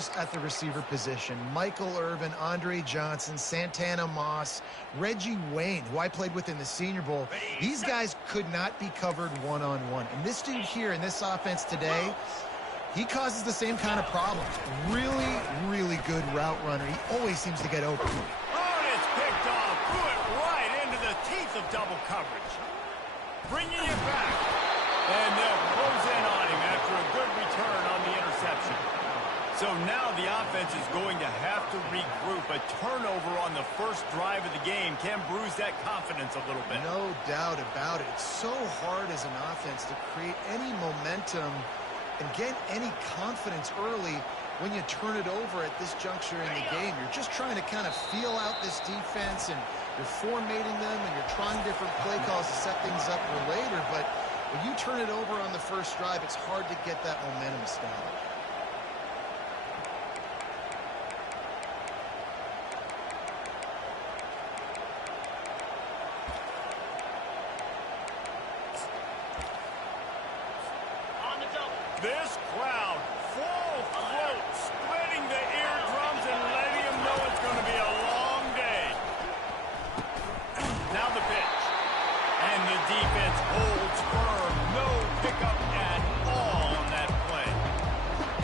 players at the receiver position. Michael Irvin, Andre Johnson, Santana Moss, Reggie Wayne, who I played with in the Senior Bowl. These guys could not be covered one-on-one. And this dude here in this offense today, he causes the same kind of problems. Really, really good route runner. He always seems to get open. Oh, and it's picked off. Threw it right into the teeth of double coverage. Bringing it back. And they'll close in on him after a good return on the interception. So now the offense is going to have to regroup. A turnover on the first drive of the game can bruise that confidence a little bit. No doubt about it. It's so hard as an offense to create any momentum and get any confidence early when you turn it over at this juncture in the game. You're just trying to kind of feel out this defense, and you're formatting them, and you're trying different play calls to set things up for later. But when you turn it over on the first drive, it's hard to get that momentum started. This crowd, full throat, splitting the eardrums and letting them know it's going to be a long day. Now the pitch. And the defense holds firm. No pickup at all on that play.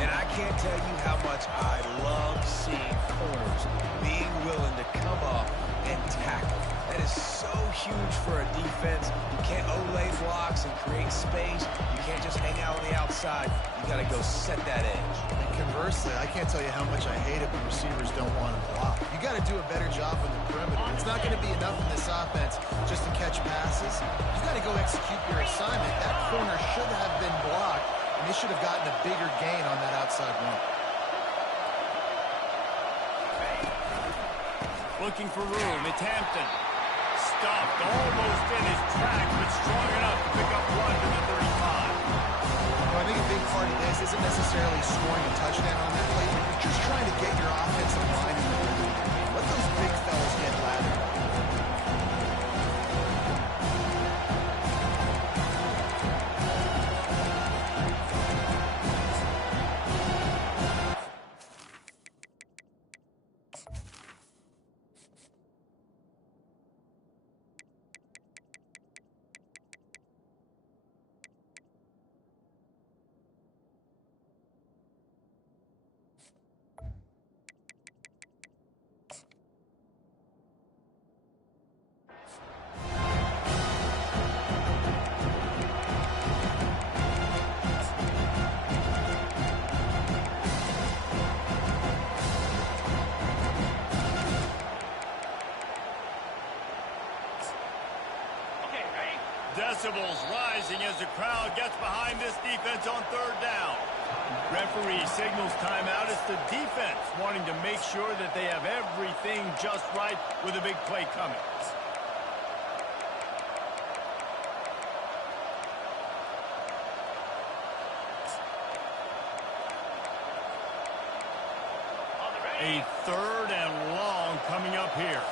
And I can't tell you how much I love seeing corners being willing to come up and tackle. That is so huge for a defense. You can't olay blocks and create space. You can't just hang out on the outside. You got to go set that edge. And conversely, I can't tell you how much I hate it when receivers don't want to block. You got to do a better job on the perimeter. It's not going to be enough in this offense just to catch passes. You got to go execute your assignment. That corner should have been blocked, and they should have gotten a bigger gain on that outside run. Looking for room. It's Hampton. Stopped almost in his track, but strong enough to pick up one to the 35. I think a big part of this isn't necessarily scoring a touchdown on that play, but you're just trying to get your offensive line in the rhythm. Let those big fellas get lathered. Decibels rising as the crowd gets behind this defense on third down. Referee signals timeout. It's the defense wanting to make sure that they have everything just right with a big play coming. A third and long coming up here.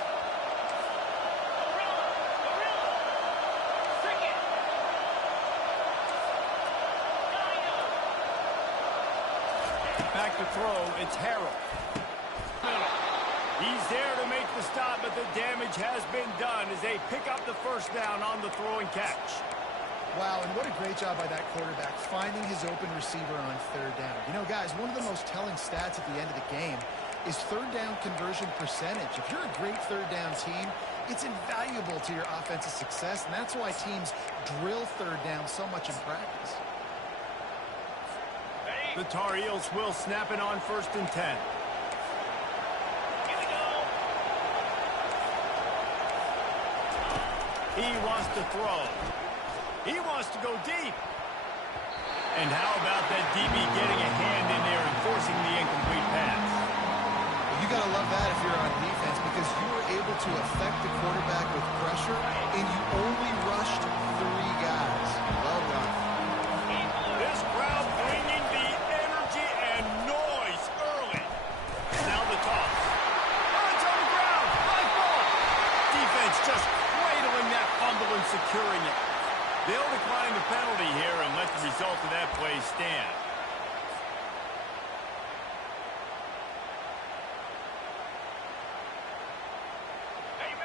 Back to throw, it's Harrell. He's there to make the stop, but the damage has been done as they pick up the first down on the throw and catch. Wow, and what a great job by that quarterback, finding his open receiver on third down. You know, guys, one of the most telling stats at the end of the game is third down conversion percentage. If you're a great third down team, it's invaluable to your offensive success, and that's why teams drill third down so much in practice. The Tar Heels will snap it on 1st and 10. Here we go. He wants to throw. He wants to go deep. And how about that DB getting a hand in there and forcing the incomplete pass? Well, you got to love that if you're on defense, because you were able to affect the quarterback with pressure, and you only rushed 3 guys. Well done. This crowd bringing the energy and noise early. Now the toss. Oh, it's on the ground. High ball. Defense just cradling that fumble and securing it. They'll decline the penalty here and let the result of that play stand.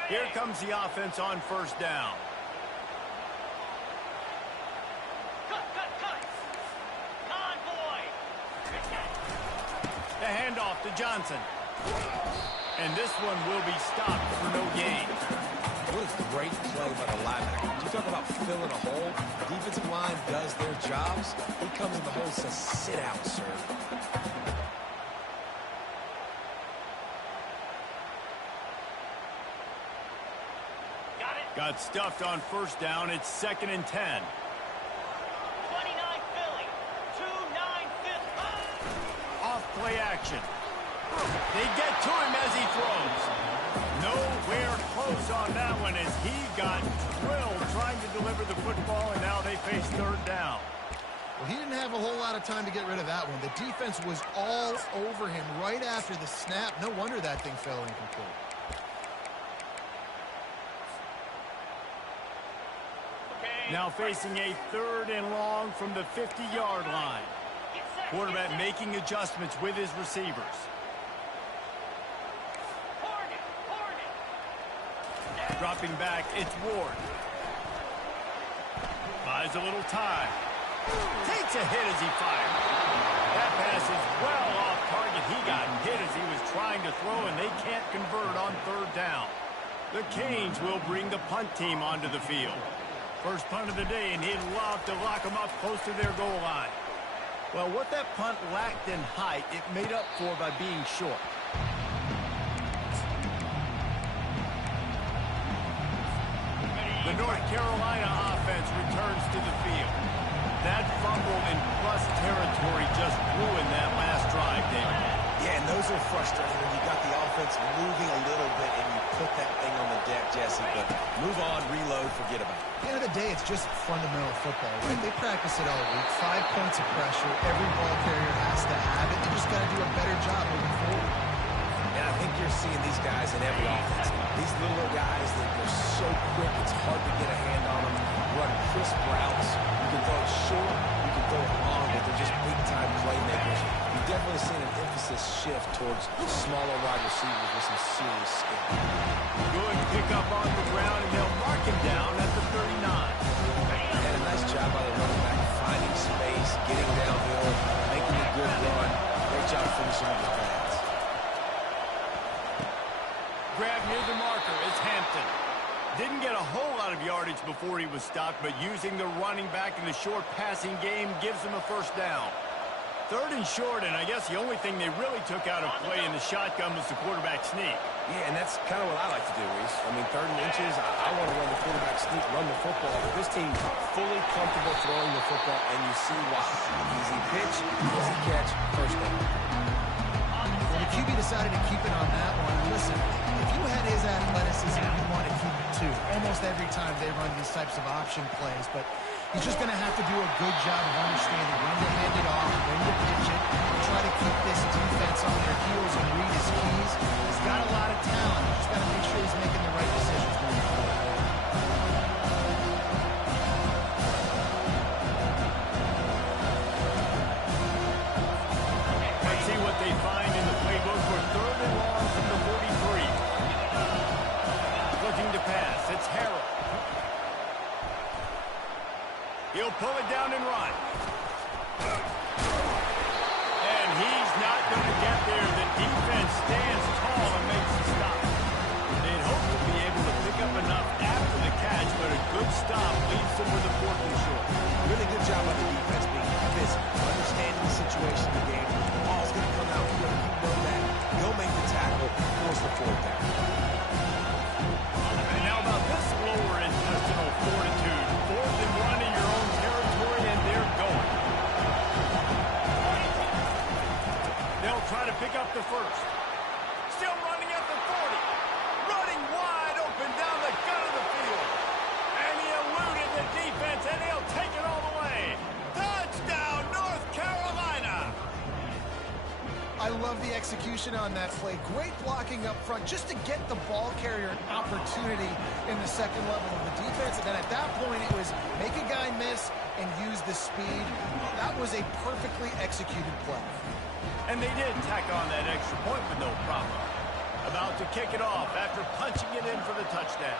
Here comes the offense on first down. Cut. Convoy. The handoff to Johnson. And this one will be stopped for no gain. What a great play by the linebacker. You talk about filling a hole. Defensive line does their jobs. He comes in the hole and says, sit out, sir. Got stuffed on first down. It's 2nd and 10. 29 Philly. 2-9 Philly. Off play action. They get to him as he throws. Nowhere close on that one as he got drilled trying to deliver the football, and now they face 3rd down. Well, he didn't have a whole lot of time to get rid of that one. The defense was all over him right after the snap. No wonder that thing fell incomplete. Now facing a 3rd and long from the 50-yard line. Quarterback making adjustments with his receivers. Dropping back, it's Ward. Buys a little time. Takes a hit as he fires. That pass is well off target. He got hit as he was trying to throw, and they can't convert on 3rd down. The Canes will bring the punt team onto the field. First punt of the day, and he'd love to lock them up close to their goal line. Well, what that punt lacked in height, it made up for by being short. The North Carolina offense returns to the field. That fumble in plus territory just ruined that last drive, David. Yeah, and those are frustrating when you got the offense moving a little bit and you put that thing on the deck, Jesse. But move on, reload, forget about it. At the end of the day, it's just fundamental football, right? They practice it all week. 5 points of pressure. Every ball carrier has to have it. They just got to do a better job moving forward. And I think you're seeing these guys in every offense. These little guys that they're so quick, it's hard to get a hand on them. Run crisp routes. You can throw it short, you can throw it long, but they're just big-time playmakers. You've definitely seen an emphasis shift towards smaller wide receivers with some serious skill. Good pick up on the ground, and they'll mark him down at the 39. And a nice job by the running back, finding space, getting downhill, making a good run. Great job finishing with his pads. Grab near the marker is Hampton. Didn't get a whole lot of yardage before he was stopped, but using the running back in the short passing game gives him a first down. 3rd and short, and I guess the only thing they really took out of play in the shotgun was the quarterback sneak. Yeah, and that's kind of what I like to do, Reese. I mean, 3rd and inches, I want to run the quarterback sneak, run the football. But this team fully comfortable throwing the football, and you see why. Easy pitch, easy catch, first down. Well, the QB decided to keep it on that one. Listen, if you had his athleticism, you want to keep it too. Almost every time they run these types of option plays, but he's just going to have to do a good job of understanding when to hand it off, when to pitch it, and try to keep this defense on their heels and read his keys. He's got a lot of talent. He's just got to make sure he's making the right decisions moving forward. Let's see what they find in the playbook for 3rd and long from the 43. Looking to pass, it's Harrell. He'll pull it down and run. And he's not going to get there. The defense stands tall and makes the stop. They'd hope to be able to pick up enough after the catch, but a good stop leaves them with a 4th and short. Really good job by the defense being physical, understanding the situation in the game. The ball's going to come out quick. You know that. Go make the tackle, force the 4th down. And now about this lower intestinal fortitude. 4th and 1 in your own territory, and they're going. They'll try to pick up the first. Still running at the 40. Running wide open down the gut of the field. And he eluded the defense, and he'll take it all the way. Touchdown, North Carolina! I love the execution on that play. Great blocking up front just to get the ball carrier an opportunity in the second level of the defense. And then at that point, it was make a guy miss and use the speed. That was a perfectly executed play. And they did tack on that extra point with no problem. About to kick it off after punching it in for the touchdown.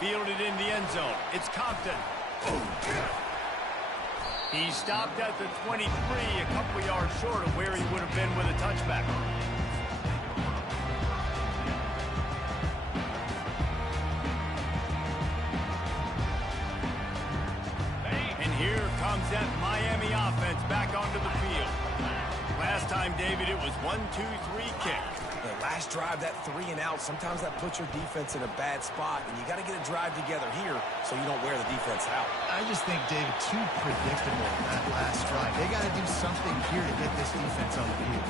Fielded in the end zone. It's Compton. He stopped at the 23, a couple yards short of where he would have been with a touchback. And here comes that Miami offense back onto the field. Last time, David, it was 1-2-3 kick. The last drive, that 3 and out, sometimes that puts your defense in a bad spot, and you got to get a drive together here so you don't wear the defense out. I just think, David, too predictable that last drive. They got to do something here to get this defense on the field.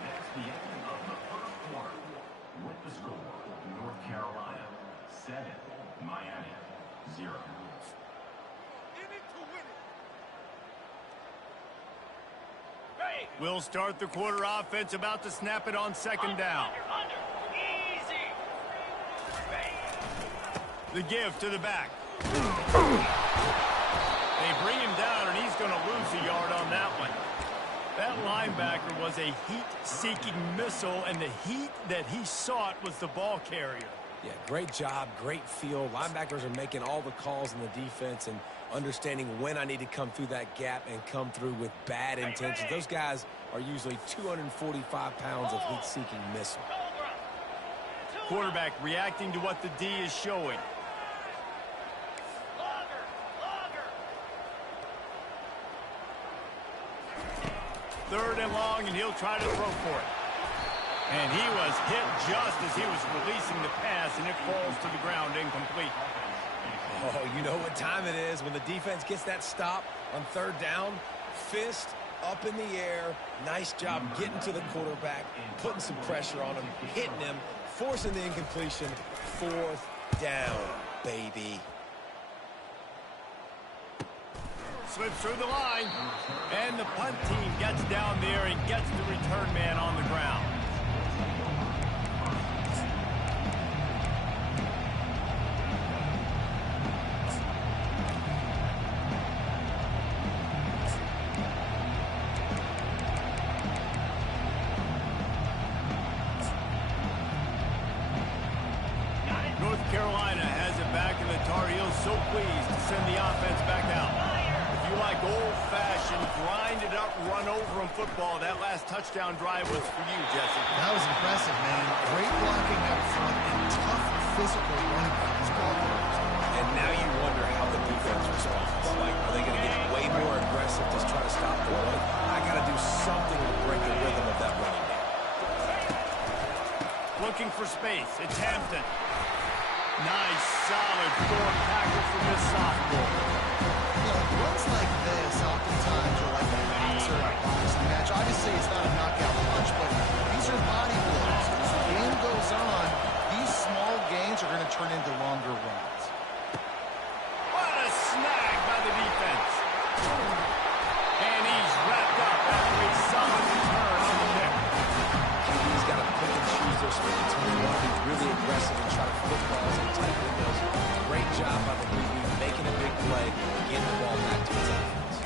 That's the end of the first quarter. With the score, North Carolina 7, Miami 0. We'll start the quarter offense, about to snap it on second down. Under. Easy. The give to the back. They bring him down, and he's going to lose a yard on that one. That linebacker was a heat-seeking missile, and the heat that he sought was the ball carrier. Yeah, great job, great feel. Linebackers are making all the calls in the defense and understanding when I need to come through that gap and come through with bad intentions. Those guys are usually 245 pounds of heat-seeking missile. Quarterback reacting to what the D is showing. Third and long, and he'll try to throw for it. And he was hit just as he was releasing the pass, and it falls to the ground incomplete. Oh, you know what time it is when the defense gets that stop on third down. Fist up in the air. Nice job getting to the quarterback, putting some pressure on him, hitting him, forcing the incompletion. Fourth down, baby. Slips through the line, and the punt team gets down there and gets the return man on the ground. North Carolina has it back, and the Tar Heels so pleased to send the offense back out. If you like old-fashioned, grind-it-up, run-over-'em football, that last touchdown drive was for you, Jesse. That was impressive, man. Great blocking up front and tough physical running by these ball players. And now you wonder how the defense responds. Like, are they going to get way more aggressive, just try to stop the run? I got to do something to break the rhythm of that running game. Looking for space. It's Hampton. Nice, solid forward tackle from this sophomore. You know, runs like this oftentimes are like a boxer in a boxing match. Obviously, it's not a knockout punch, but these are body blows. As the game goes on, these small gains are going to turn into longer runs. What a snag by the defense. And he's wrapped up after a solid return on the pick. QB's got to pick and choose their spots when they want to be really aggressive and try to flip balls in tight windows. Great job by the QB making a big play, getting the ball back to his offense.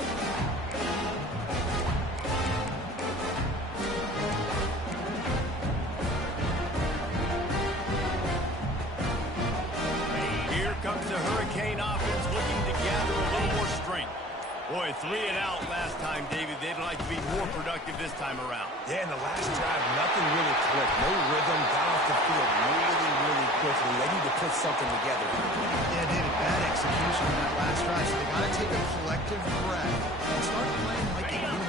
Here comes the Hurricane offense looking to gather a little more strength. Boy, 3 and out last time, David. They'd like to be more productive this time around. Yeah, in the last drive, nothing really clicked. No rhythm, got off the field really quickly. They need to put something together. Yeah, David, bad execution in that last drive, so they got to take a collective breath and start playing like a unit.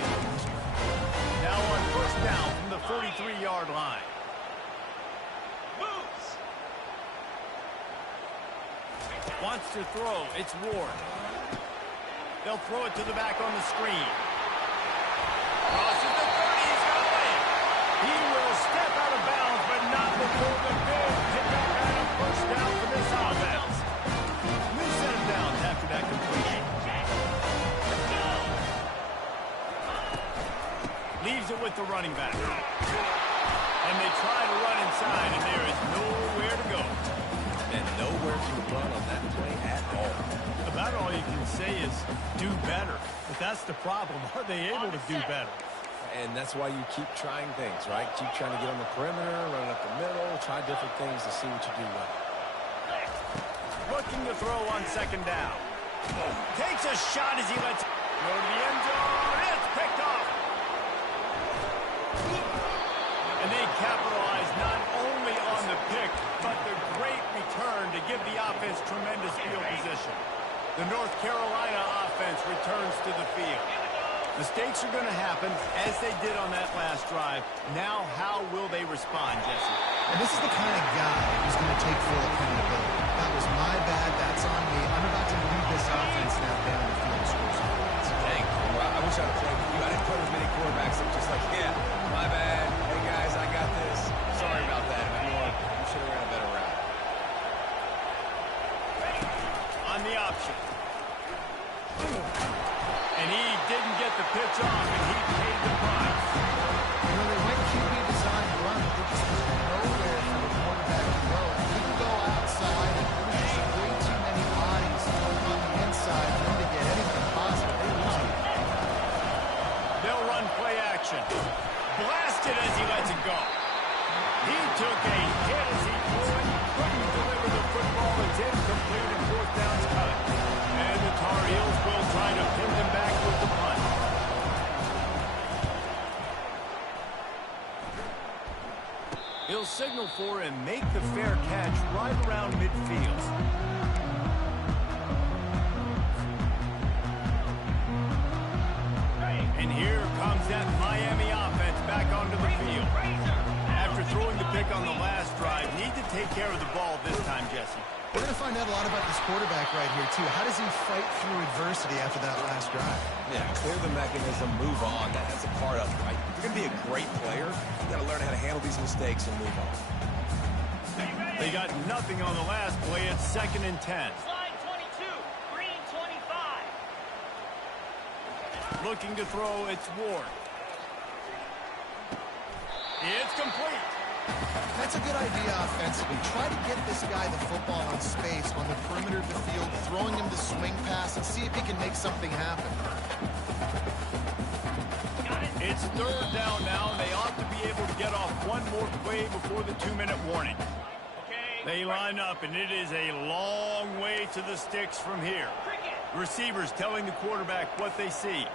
Now on first down from the 43-yard line. Moves. Wants to throw. It's Ward. They'll throw it to the back on the screen. Crosses the 30. He's got it. He will step out of bounds, but not before the big pickup and a first down for this offense. New set of downs after that completion. Leaves it with the running back. And they try to run inside, and there is nowhere to go. And nowhere to run on that play. About all you can say is do better. But that's the problem. Are they able to do better? And that's why you keep trying things, right? Keep trying to get on the perimeter, run up the middle, try different things to see what you do well. Looking to throw on second down. Takes a shot as he lets it go to the end zone. It's picked off. And they capitalize not only on the pick, but the great return to give the offense tremendous field position. The North Carolina offense returns to the field. Mistakes are going to happen, as they did on that last drive. Now, how will they respond, Jesse? And this is the kind of guy who's going to take full accountability. That was my bad. That's on me. I'm about to lead this offense now down the field and score some points. Dang, I wish I'd have played with you. I didn't play with many quarterbacks that were just like, yeah, my bad. Hey, guys, I got this. Sorry about that. You should have ran a better route. On the option. And he didn't get the pitch off, and he paid the price. You know, they went QB design run, but there just was nowhere for the quarterback to go. He couldn't go outside, and there was just way too many bodies on the inside for him to get anything positive. They lose him. They'll run play action. Blasted as he lets it go. He took a hit as he threw it. Couldn't deliver the football. It's incomplete and fourth down's cut. And the Tar Heels will try to pin them back with the punt. He'll signal for and make the fair catch right around midfield. And here comes that Miami offense back onto the field. After throwing the pick on the last drive, need to take care of the ball this time, Jesse. We're going to find out a lot about this quarterback right here, too. How does he fight through adversity after that last drive? Yeah, clear the mechanism, move on. That's a part of it, right? If you're going to be a great player, you got to learn how to handle these mistakes and move on. They got nothing on the last play. It's 2nd and 10. Slide 22, green 25. Looking to throw, it's Ward. It's complete. That's a good idea offensively. Try to get this guy the football in space on the perimeter of the field, throwing him the swing pass, and see if he can make something happen. It's 3rd down now, and they ought to be able to get off one more play before the 2-minute warning. They line up, and it is a long way to the sticks from here. Receivers telling the quarterback what they see.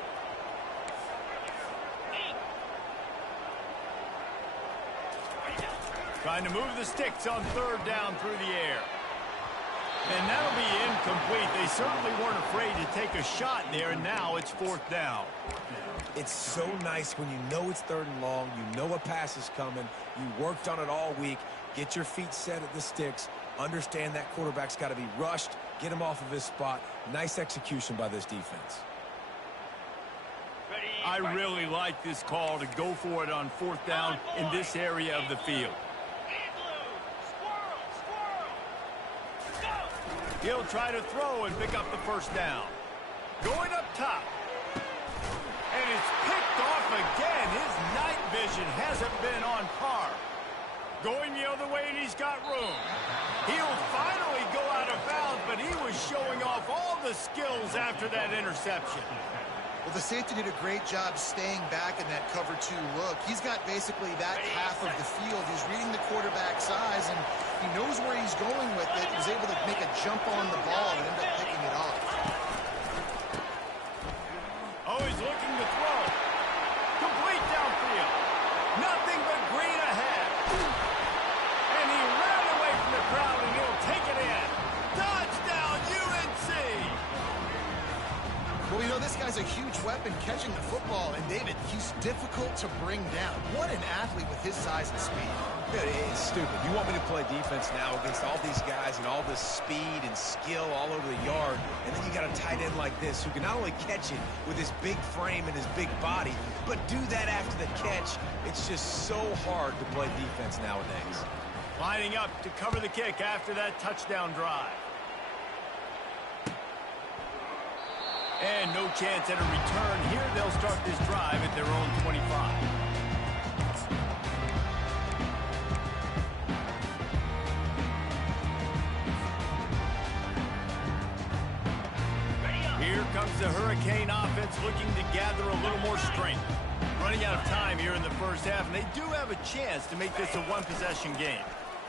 Trying to move the sticks on 3rd down through the air. And that'll be incomplete. They certainly weren't afraid to take a shot there, and now it's 4th down. It's so nice when you know it's 3rd and long, you know a pass is coming, you worked on it all week, get your feet set at the sticks, understand that quarterback's got to be rushed, get him off of his spot. Nice execution by this defense. I really like this call to go for it on 4th down in this area of the field. He'll try to throw and pick up the 1st down. Going up top. And it's picked off again. His night vision hasn't been on par. Going the other way, and he's got room. He'll finally go out of bounds, but he was showing off all the skills after that interception. Well, the safety did a great job staying back in that cover 2 look. He's got basically that half of the field. He's reading the quarterback's eyes, and he knows where he's going with it. He was able to make a jump on the ball and end up picking it off. Oh, he's looking to throw. Complete downfield. Nothing but green ahead. And he ran away from the crowd, and he'll take it in. Touchdown, UNC! Well, you know, this guy's a huge weapon catching the football, and David, he's difficult to bring down. What an athlete with his size and speed. It's stupid. You want me to play defense now against all these guys and all this speed and skill all over the yard, and then you got a tight end like this who can not only catch it with his big frame and his big body, but do that after the catch. It's just so hard to play defense nowadays. Lining up to cover the kick after that touchdown drive. And no chance at a return here. They'll start this drive at their own 25. comes the Hurricane offense looking to gather a little more strength. Running out of time here in the first half, and they do have a chance to make this a one-possession game.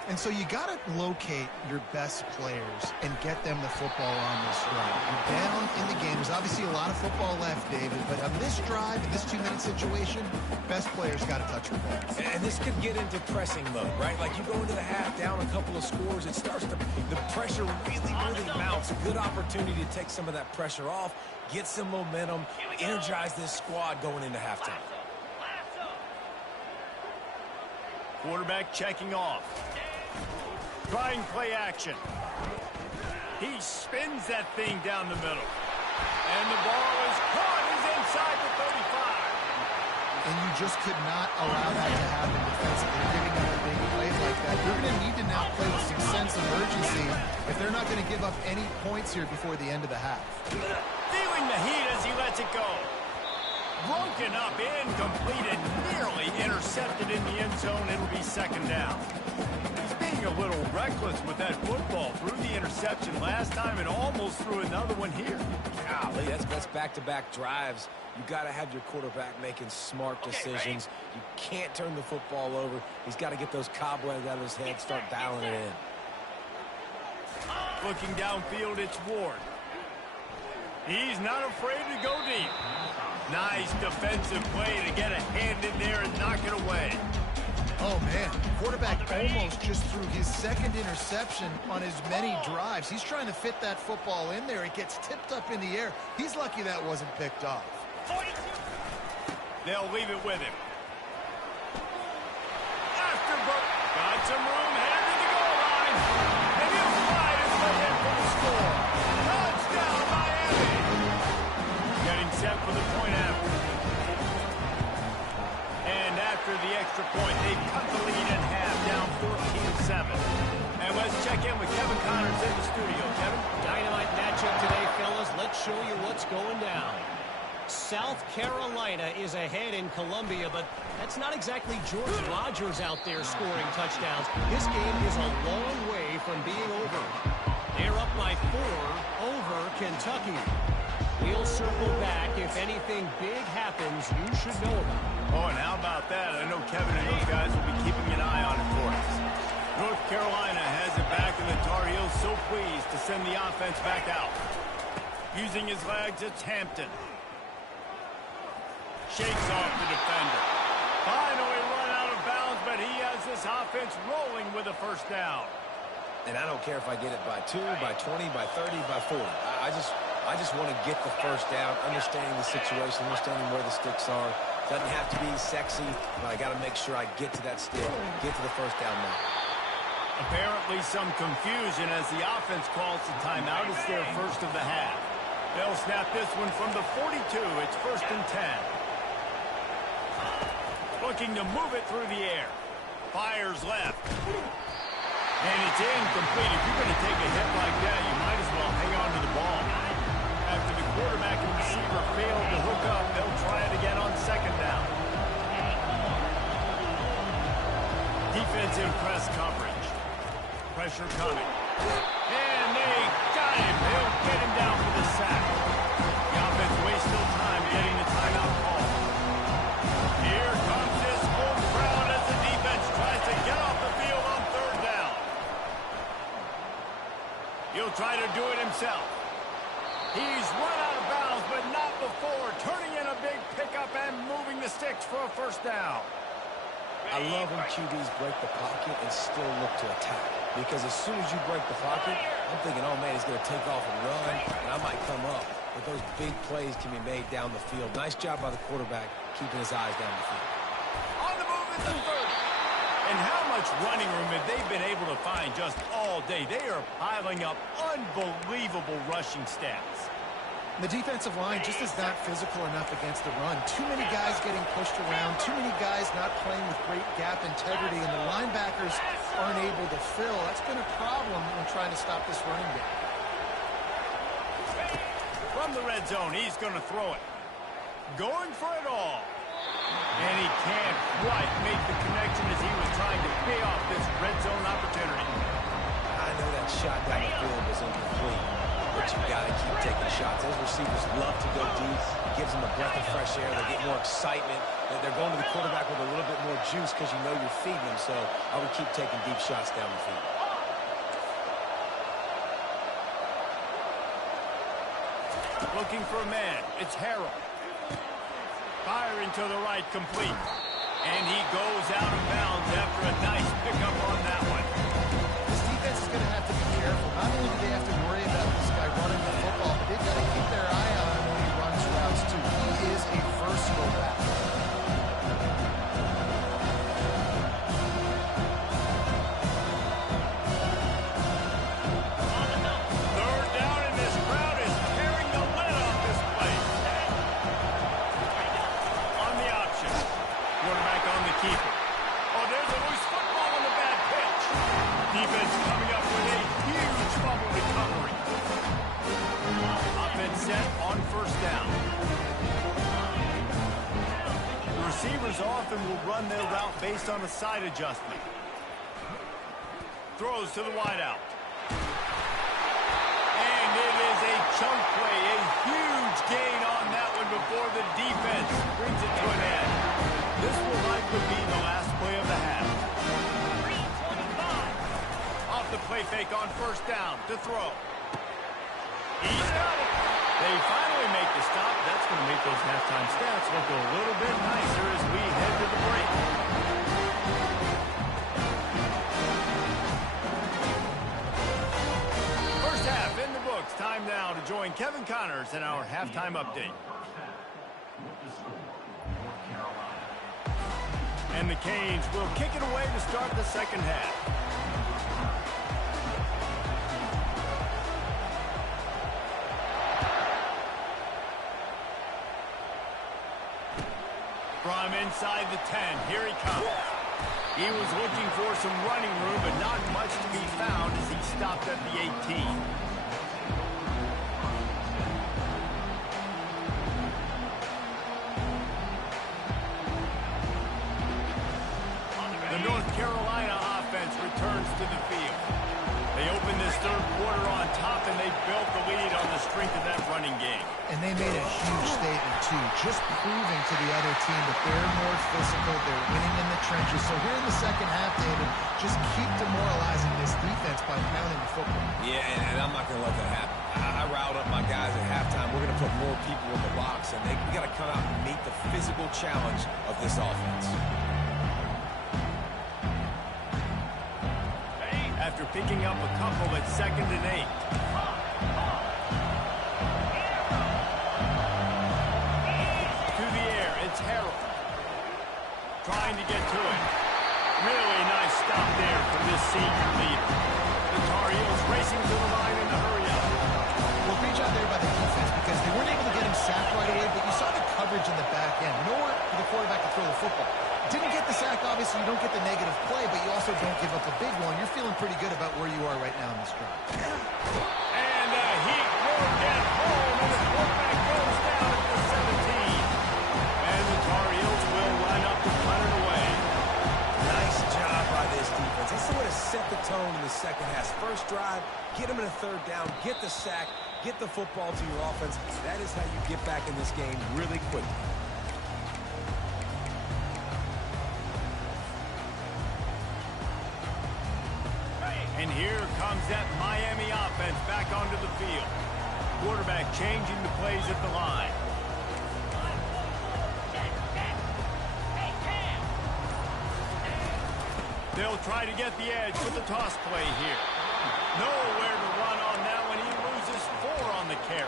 And so you got to locate your best players and get them the football on this drive. You're down in the game. There's obviously a lot of football left, David, but on this drive, in this 2-minute situation, best players got to touch the ball. And this could get into pressing mode, right? Like you go into the half down a couple of scores, it starts to, the pressure really mounts. A good opportunity to take some of that pressure off, get some momentum, energize this squad going into halftime. Quarterback checking off. Trying play action. He spins that thing down the middle. And the ball is caught. He's inside the 35. And you just could not allow that to happen defensively. Giving up a big play like that. You're going to need to now play with some sense of urgency if they're not going to give up any points here before the end of the half. Feeling the heat as he lets it go. Broken up, incomplete, and nearly intercepted in the end zone. It'll be second down. He's being a little reckless with that football. Threw the interception last time and almost threw another one here. Golly, that's back-to-back drives. You got to have your quarterback making smart decisions. You can't turn the football over. He's got to get those cobwebs out of his head, start dialing it in. Looking downfield, it's Ward. He's not afraid to go deep. Nice defensive play to get a hand in there and knock it away. Oh, man. Quarterback almost just threw his second interception on as many drives. He's trying to fit that football in there. It gets tipped up in the air. He's lucky that wasn't picked off. 42. They'll leave it with him. Got some room, headed to the goal line. And he'll slide his way in for the score. Touchdown, Miami. Getting set for the point after. And after the extra point, they cut the lead in half, down 14-7. And let's check in with Kevin Connors in the studio. Kevin? Dynamite matchup today, fellas. Let's show you what's going down. South Carolina is ahead in Columbia, but that's not exactly George Rogers out there scoring touchdowns. This game is a long way from being over. They're up by 4 over Kentucky. We'll circle back if anything big happens you should know about. Oh, and how about that? I know Kevin and those guys will be keeping an eye on it for us. North Carolina has it back, and the Tar Heels so pleased to send the offense back out. Using his legs, it's Hampton. Shakes off the defender. Finally run out of bounds, but he has this offense rolling with a first down. And I don't care if I get it by 2, by 20, by 30, by 40. I just want to get the first down, understanding the situation, understanding where the sticks are. Doesn't have to be sexy, but I got to make sure I get to that stick, get to the first down now. Apparently some confusion as the offense calls the timeout. It's their first of the half. They'll snap this one from the 42. It's 1st and 10. Looking to move it through the air. Fires left. And it's incomplete. If you're going to take a hit like that, you might as well hang on to the ball. After the quarterback and receiver failed to hook up, they'll try it again on second down. Defense in press coverage. Pressure coming. And they got him. They'll get him down for the sack. The offense wastes no time getting the timeout call. Here comes this home crowd as the defense tries to get off the field on third down. He'll try to do it himself. He's run out of bounds, but not before. Turning in a big pickup and moving the sticks for a first down. I love when QBs break the pocket and still look to attack. Because as soon as you break the pocket, I'm thinking, oh, man, he's going to take off and run, and I might come up. But those big plays can be made down the field. Nice job by the quarterback keeping his eyes down the field. On the move is the 30. And how much running room have they been able to find just all day? They are piling up unbelievable rushing stats. The defensive line just is not physical enough against the run. Too many guys getting pushed around, too many guys not playing with great gap integrity, and the linebackers aren't able to fill. That's been a problem when trying to stop this running game. From the red zone, he's going to throw it. Going for it all. And he can't quite make the connection as he was trying to pay off this red zone opportunity. I know that shot down the field was incomplete. But but you got to keep taking shots. Those receivers love to go deep. It gives them a breath of fresh air. They get more excitement. They're going to the quarterback with a little bit more juice because you know you're feeding them. So I would keep taking deep shots down the field. Looking for a man. It's Harrell. Firing to the right, complete. And he goes out of bounds after a nice pickup on that one. This defense is going to have to be careful. Not only do they have to worry about this guy running the football, but they've got to keep their eye on him when he runs routes, too. He is a versatile back. Third down, and this crowd is tearing the lid off this place. On the option. Quarterback on the keeper. Oh, there's a loose football on the bad pitch. Defense coming up with a huge fumble recovery. Offense set on first down. The receivers often will run their route based on a side adjustment. Throws to the wideout. And it is a chunk play, a huge gain on that one before the defense brings it to an end. This will likely be the last play of the half. 325. Off the play fake on first down to throw. He's got it. They finally make the stop. That's going to make those halftime stats look a little bit nicer as we head to the break. First half in the books. Time now to join Kevin Connors in our halftime update. And the Canes will kick it away to start the second half. From inside the 10, here he comes. He was looking for some running room, but not much to be found as he stopped at the 18. The North Carolina offense returns to the field. They opened this third quarter on top, and they built the lead on the strength of that running game. And they made a huge statement, too, just proving to the other team that they're more physical, they're winning in the trenches. So here in the second half, David, just keep demoralizing this defense by pounding the football. Yeah, and I'm not going to let that happen. I riled up my guys at halftime. We're going to put more people in the box, and we got to come out and meet the physical challenge of this offense. After picking up a couple at 2nd and 8. To the air, it's Harrell. Trying to get to it. Really nice stop there from this senior leader. The Tar Heels racing to the line in the hurry-up. Well, great job there by the defense because they weren't able to get him sacked right away, but you saw the coverage in the back end. Nowhere for the quarterback to throw the football. Didn't get the sack, obviously. You don't get the negative play, but you also don't give up a big one. You're feeling pretty good about where you are right now in this drive. And he will get home, and the quarterback goes down at the 17. And the Tar Heels will line up to punt it away. Nice job by this defense. That's the way to set the tone in the second half. First drive, get them in a third down, get the sack, get the football to your offense. That is how you get back in this game really quickly. And here comes that Miami offense back onto the field. Quarterback changing the plays at the line. They'll try to get the edge with the toss play here. Nowhere to run on that one. He loses 4 on the carry.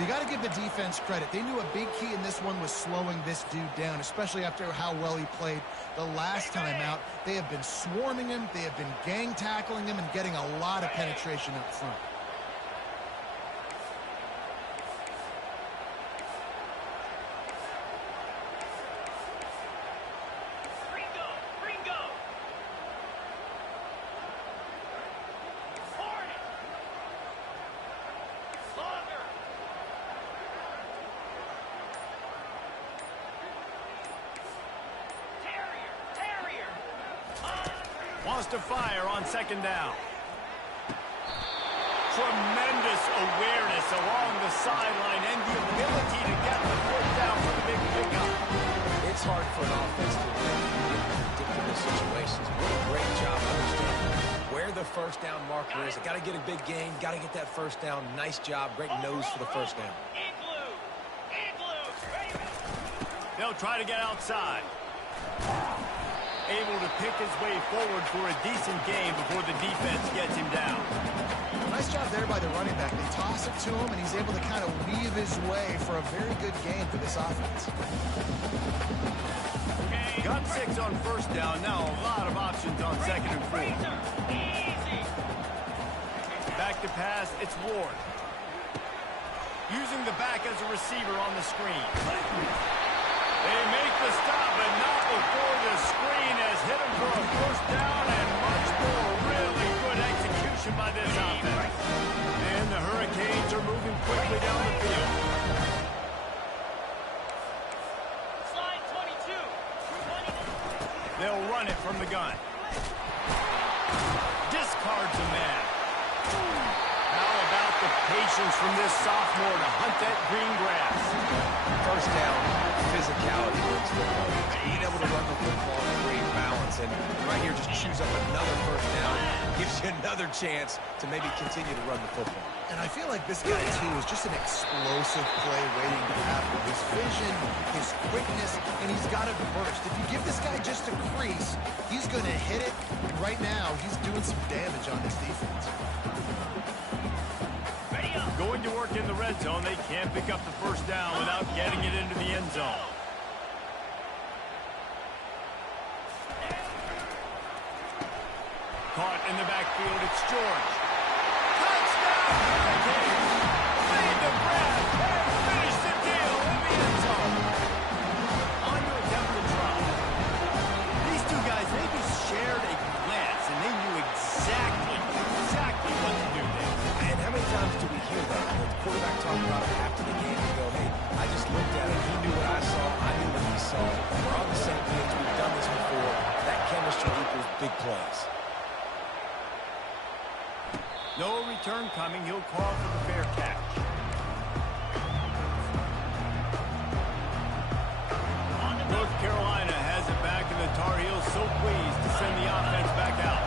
You got to give the defense credit. They knew a big key in this one was slowing this dude down, especially after how well he played the last time out. They have been swarming him. They have been gang tackling him and getting a lot of penetration up front. Wants to fire on 2nd down. Tremendous awareness along the sideline and the ability to get the foot down for the big pickup. It's hard for an offense to win in predictable situations. What a great job understanding where the first down marker is. Got to get a big gain, got to get that first down. Nice job, great nose for the first down. They'll try to get outside. Able to pick his way forward for a decent game before the defense gets him down. Nice job there by the running back. They toss it to him, and he's able to kind of weave his way for a very good game for this offense. Got 6 on first down. Now a lot of options on second and 4. Back to pass, it's Ward. Using the back as a receiver on the screen. They make the stop, but not before the screen has hit him for a first down and much more. Really good execution by this offense. And the Hurricanes are moving quickly down the field. Slide 22. They'll run it from the gun. Discards a man. How about the patience from this sophomore to hunt that green grass? First down, physicality wins football. Being able to run the football and create balance, and right here just chews up another first down, gives you another chance to maybe continue to run the football. And I feel like this guy, too, is just an explosive play waiting to happen. His vision, his quickness, and he's got a burst. If you give this guy just a crease, he's going to hit it. And right now, he's doing some damage on this defense. Going to work in the red zone. They can't pick up the first down without getting it into the end zone. Caught in the backfield, it's George. Touchdown, Hurricanes! Lead the grab and finish the deal in the end zone. On your attempt to drop. These two guys, they just shared a glance, and they knew exactly what to do there. And how many times do we hear that? The quarterback talk about it after the game and go, hey, I just looked at it. He knew what I saw. I knew what he saw. We're on the same page. We've done this before. That chemistry equals big plays. No return coming. He'll call for the fair catch. North Carolina has it back, and the Tar Heels so pleased to send the offense back out.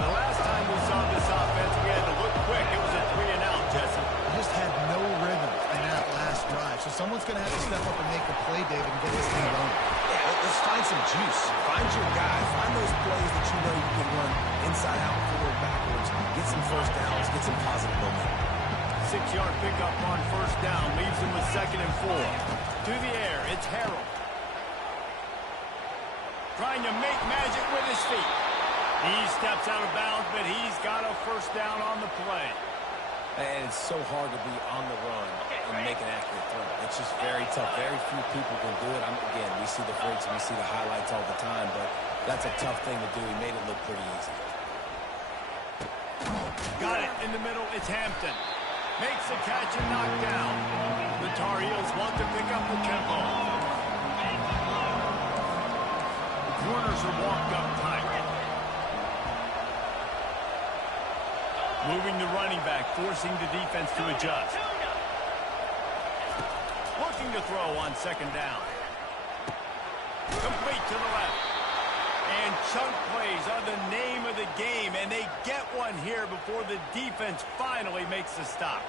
The last time we saw this offense, we had to look quick. It was a 3-and-out, Jesse. Just had no rhythm in that last drive. So someone's going to have to step up and make a play, David, and get this thing going. Yeah, let's find some juice. Find your guy. Find those plays that you know you can run inside out, forward, backwards. Get some first downs. Get some positive momentum. 6-yard pickup on first down. Leaves him with second and 4. To the air, it's Harrell. Trying to make magic with his feet. He steps out of bounds, but he's got a first down on the play. And it's so hard to be on the run and make an accurate throw. It's just very tough. Very few people can do it. Again, we see the freaks and we see the highlights all the time, but that's a tough thing to do. He made it look pretty easy. Got it in the middle. It's Hampton. Makes the catch and knocked down. The Tar Heels want to pick up the tempo. The corners are walked up tight. Moving the running back, forcing the defense to adjust. Looking to throw on second down. Complete to the left. And chunk plays are the name of the game, and they get one here before the defense finally makes the stop.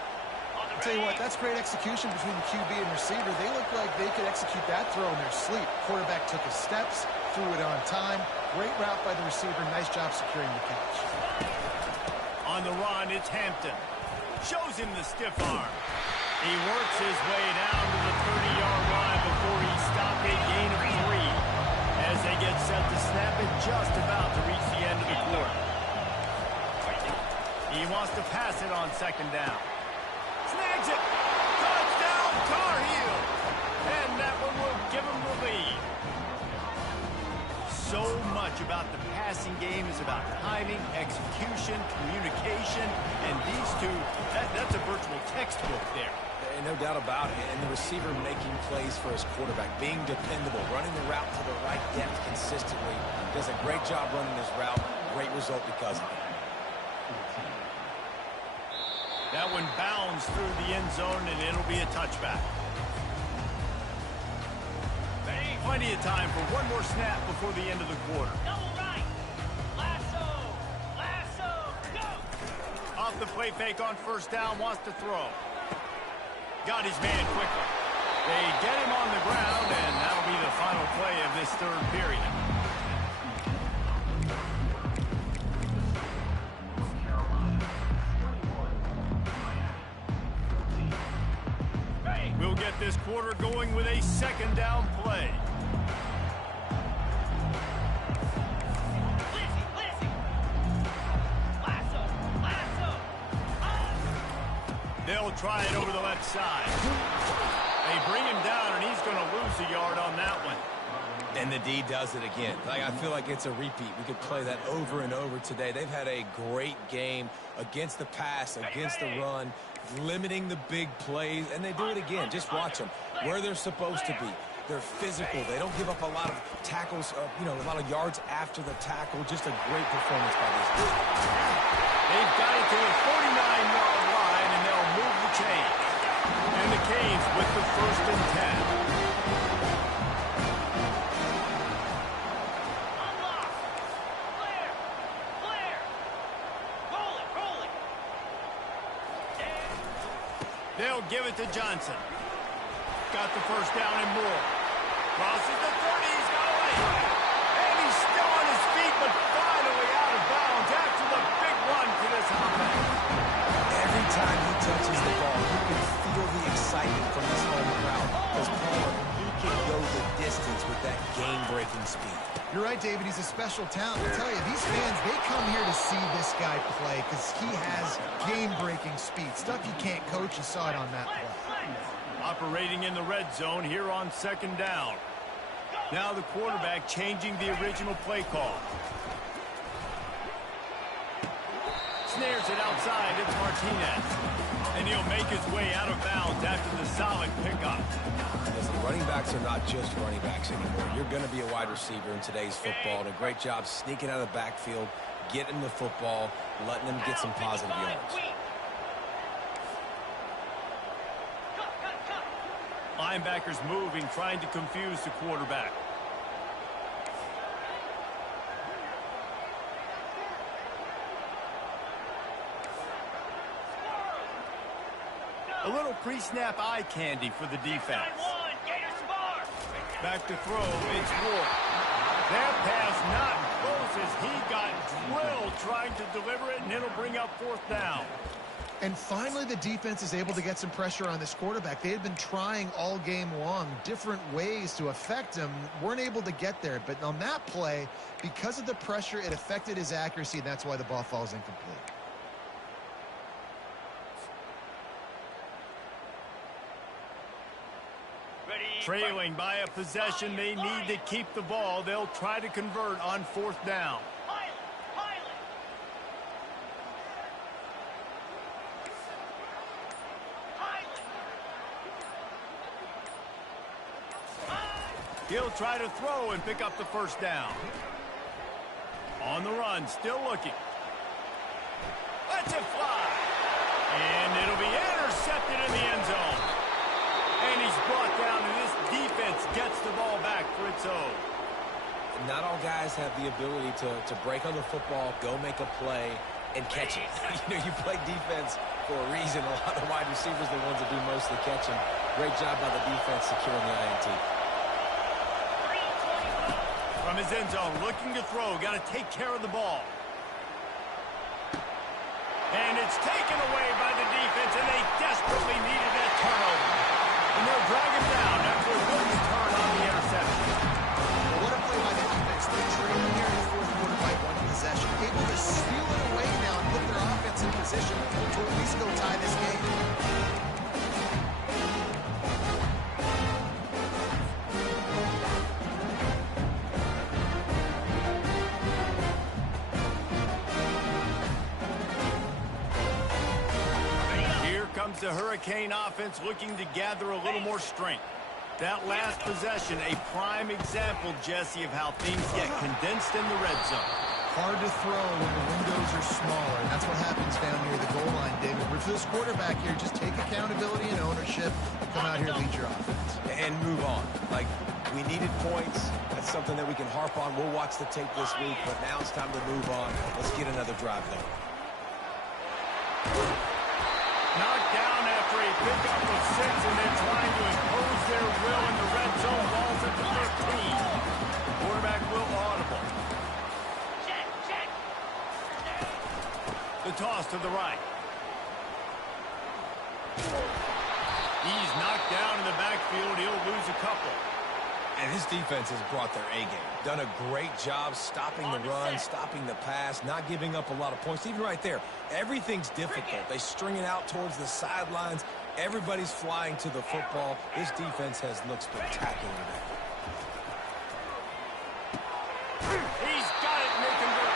I'll tell you what, that's great execution between the QB and receiver. They look like they could execute that throw in their sleep. Quarterback took his steps, threw it on time. Great route by the receiver. Nice job securing the catch. On the run, it's Hampton. Shows him the stiff arm. He works his way down to the 30-yard line before he stopped a gain of 3. As they get set to snap it, just about to reach the end of the quarter. He wants to pass it on second down. Snags it. Touchdown, Tar Heels. And that one will give him the lead. So much about the passing game is about timing, execution, communication, and these two, that's a virtual textbook there. And no doubt about it. And the receiver making plays for his quarterback, being dependable, running the route to the right depth consistently. Does a great job running his route. Great result because of it. That one bounds through the end zone, and it'll be a touchback. Plenty of time for one more snap before the end of the quarter. Double right. Lasso. Lasso. Go. Off the play fake on first down, wants to throw. Got his man quickly. They get him on the ground, and that'll be the final play of this third period. We'll get this quarter going with a second down play. Lizzie. Lasso. Lasso. They'll try it over the left side. They bring him down, and he's going to lose a yard on that one. And the D does it again. I feel like it's a repeat. We could play that over and over today. They've had a great game against the pass, against the run, limiting the big plays, and they do it again. Just watch them where they're supposed to be. They're physical. They don't give up a lot of tackles, a lot of yards after the tackle. Just a great performance by these guys. They've got it to the 49-yard line, and they'll move the chain. And the Canes with the 1st and 10. Unlock. Clear. Roll it. They'll give it to Johnson. Got the first down and more. Crosses the 30. He's got away. And he's still on his feet, but finally out of bounds after the big run to this offense. Every time he touches the ball, you can feel the excitement from this home crowd. Because Palmer, he can go the distance with that game-breaking speed. You're right, David. He's a special talent. I tell you, these fans, they come here to see this guy play because he has game-breaking speed. Stuff you can't coach. You saw it on that play. Operating in the red zone here on second down. Now the quarterback changing the original play call. Snares it outside. It's Martinez. And he'll make his way out of bounds after the solid pickup. Listen, running backs are not just running backs anymore. You're going to be a wide receiver in today's football. And a great job sneaking out of the backfield, getting the football, letting them get some positive yards. Linebackers moving, trying to confuse the quarterback. A little pre-snap eye candy for the defense. Back to throw, it's Ward. That pass not close as he got drilled trying to deliver it, and it'll bring up 4th down. And finally, the defense is able to get some pressure on this quarterback. They had been trying all game long different ways to affect him. Weren't able to get there. But on that play, because of the pressure, it affected his accuracy, and that's why the ball falls incomplete. Trailing by a possession, they need to keep the ball. They'll try to convert on 4th down. He'll try to throw and pick up the first down. On the run, still looking. Lets it fly. And it'll be intercepted in the end zone. And he's brought down, and this defense gets the ball back for its own. Not all guys have the ability to break on the football, go make a play, and catch it. You play defense for a reason. A lot of the wide receivers are the ones that do most of the catching. Great job by the defense securing the INT. From his end zone, looking to throw. Got to take care of the ball. And it's taken away by the defense, and they desperately needed that turnover. And they'll drag him down after a good return on the interception. Well, what a play by the defense. They're trailing here in the 4th quarter by 1 possession. Able to steal it away now and put their offense in position to at least go tie this game. The Hurricane offense looking to gather a little more strength. That last possession, a prime example, Jesse, of how things get condensed in the red zone. Hard to throw when the windows are smaller, and that's what happens down near the goal line, David. If this this quarterback here. Just take accountability and ownership and come out here and lead your offense. And move on. Like, we needed points. That's something that we can harp on. We'll watch the tape this week, but now it's time to move on. Let's get another drive going. Knocked down after a pickup of 6, and they're trying to impose their will in the red zone. Ball's at the 13. Quarterback will audible. Check, check. The toss to the right. He's knocked down in the backfield. He'll lose a couple. And his defense has brought their A-game. Done a great job stopping the run, stopping the pass, not giving up a lot of points. Even right there, everything's difficult. They string it out towards the sidelines. Everybody's flying to the football. This defense has looked spectacular today. He's got it, making the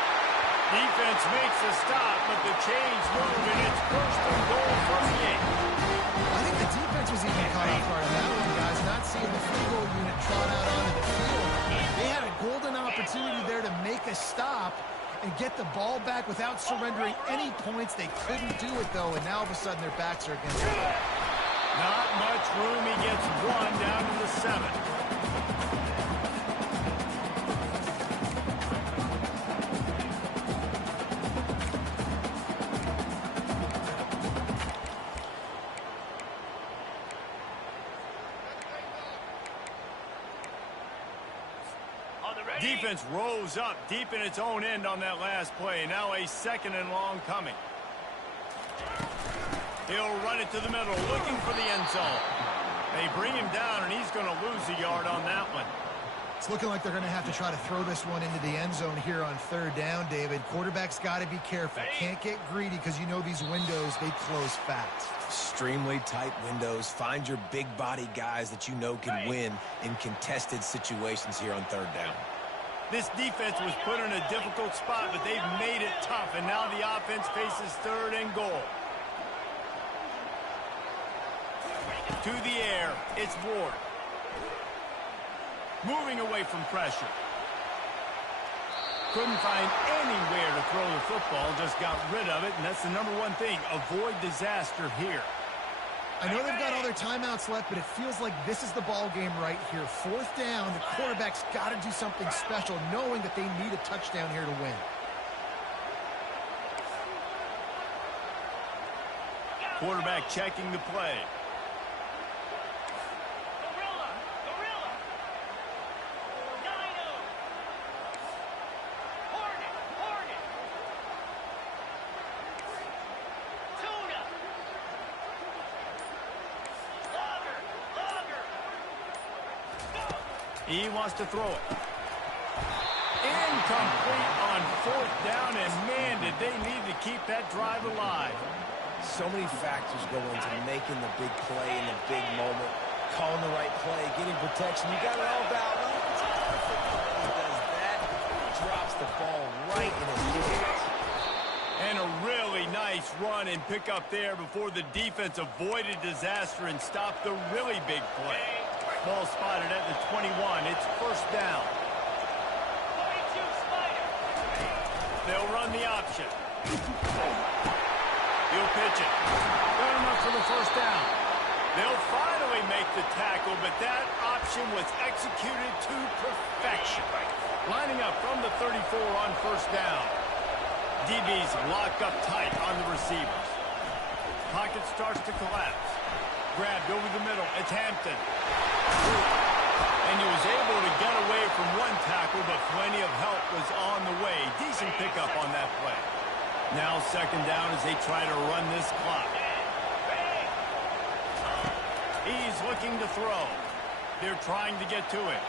defense makes a stop, but the chains move, and it's first and goal from the 8. I think the defense was even caught off guard on that one, guys. Not seeing the field goal unit trot out onto the field. They had a golden opportunity there to make a stop and get the ball back without surrendering any points. They couldn't do it, though, and now all of a sudden their backs are against the wall. Not much room. He gets 1 down to the 7. Defense rose up deep in its own end on that last play. Now a 2nd and long coming. He'll run it to the middle, looking for the end zone. They bring him down, and he's going to lose a yard on that one. It's looking like they're going to have to try to throw this one into the end zone here on 3rd down, David. Quarterback's got to be careful. Can't get greedy because you know these windows, they close fast. Extremely tight windows. Find your big body guys that you know can win in contested situations here on 3rd down. This defense was put in a difficult spot, but they've made it tough, and now the offense faces 3rd and goal. To the air, it's Ward. Moving away from pressure. Couldn't find anywhere to throw the football, just got rid of it, and that's the #1 thing. Avoid disaster here. I know they've got all their timeouts left, but it feels like this is the ball game right here. 4th down, the quarterback's got to do something special, knowing that they need a touchdown here to win. Quarterback checking the play. Gorilla, gorilla. Dino. Hornet, hornet. Tuna. Logger, logger. Go. He wants to throw it. Incomplete on 4th down, and man, did they need to keep that drive alive. So many factors go into making the big play in the big moment, calling the right play, getting protection. You got it all dialed up. It's perfect. He does that, drops the ball right in his hands. And a really nice run and pick up there before the defense avoided disaster and stopped the really big play. Ball spotted at the 21. It's 1st down. 22 Spider. They'll run the option. He'll pitch it. Good enough for the 1st down. They'll finally make the tackle, but that option was executed to perfection. Lining up from the 34 on 1st down. DBs lock up tight on the receivers. Pocket starts to collapse. Grabbed over the middle. It's Hampton. And he was able to get away from one tackle, but plenty of help was on the way. Decent pickup on that play. Now 2nd down as they try to run this clock. He's looking to throw. They're trying to get to him.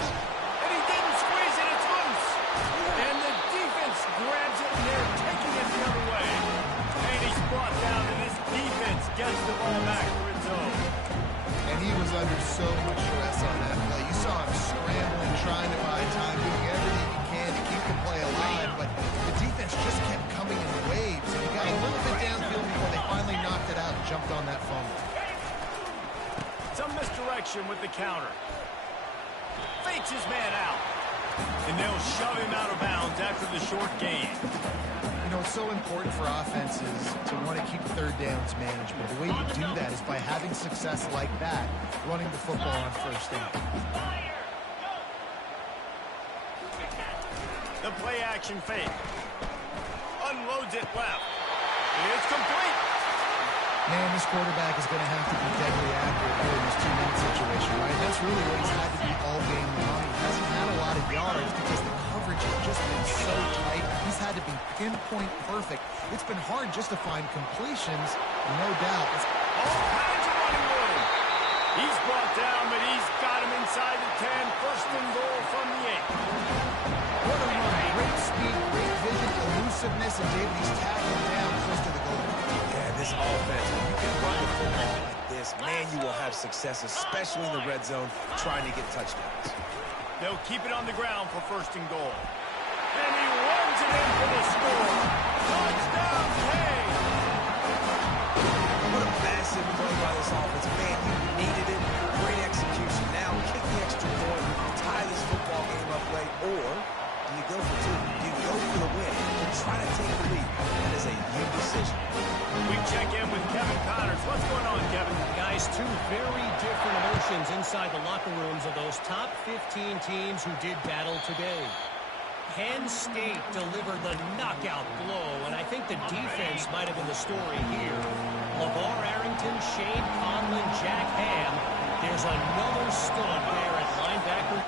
And he didn't squeeze it. It's loose. And the defense grabs it, and they're taking it the other way. And he's brought down, and this defense gets the ball back to its own. And he was under so much stress on that play. You saw him scrambling, trying to buy time, doing everything he can to keep the play alive, but the defense just kept coming in waves. And he got a little bit downfield before they finally knocked it out and jumped on that fumble. Some misdirection with the counter. Fakes his man out. And they'll shove him out of bounds after the short gain. It's so important for offenses to want to keep third downs manageable. The way you do that is by having success like that, running the football on first down. The play action fake. Unloads it left. It's complete. Man, this quarterback is going to have to be deadly accurate here in this two-minute situation, right? That's really what he's had to be all game long. He hasn't had a lot of yards because the coverage has just been so tight. He's had to be pinpoint perfect. It's been hard just to find completions, no doubt. All kinds of running room. He's brought down, but he's got him inside the 10. First and goal from the 8. What a run. Great speed, great vision, elusiveness, and David, he's tackled down close to the goal. Yeah, this offense, when you can run the football like this, man, you will have success, especially in the red zone, trying to get touchdowns. They'll keep it on the ground for first and goal. And he runs it in for the score. Touchdown, Kane! What a massive play by this offense. Man, you needed it. Great execution. Now kick the extra point, tie this football game up late, or do you go for two? Do you go for the win and try to take the lead? That is a you decision. We check in with Kevin Connors. What's going on, Kevin? Guys, two very different emotions inside the locker rooms of those top 15 teams who did battle today. Penn State delivered the knockout blow, and I think the defense might have been the story here. LeVar Arrington, Shane Conlon, Jack Ham. There's another stud there at linebacker.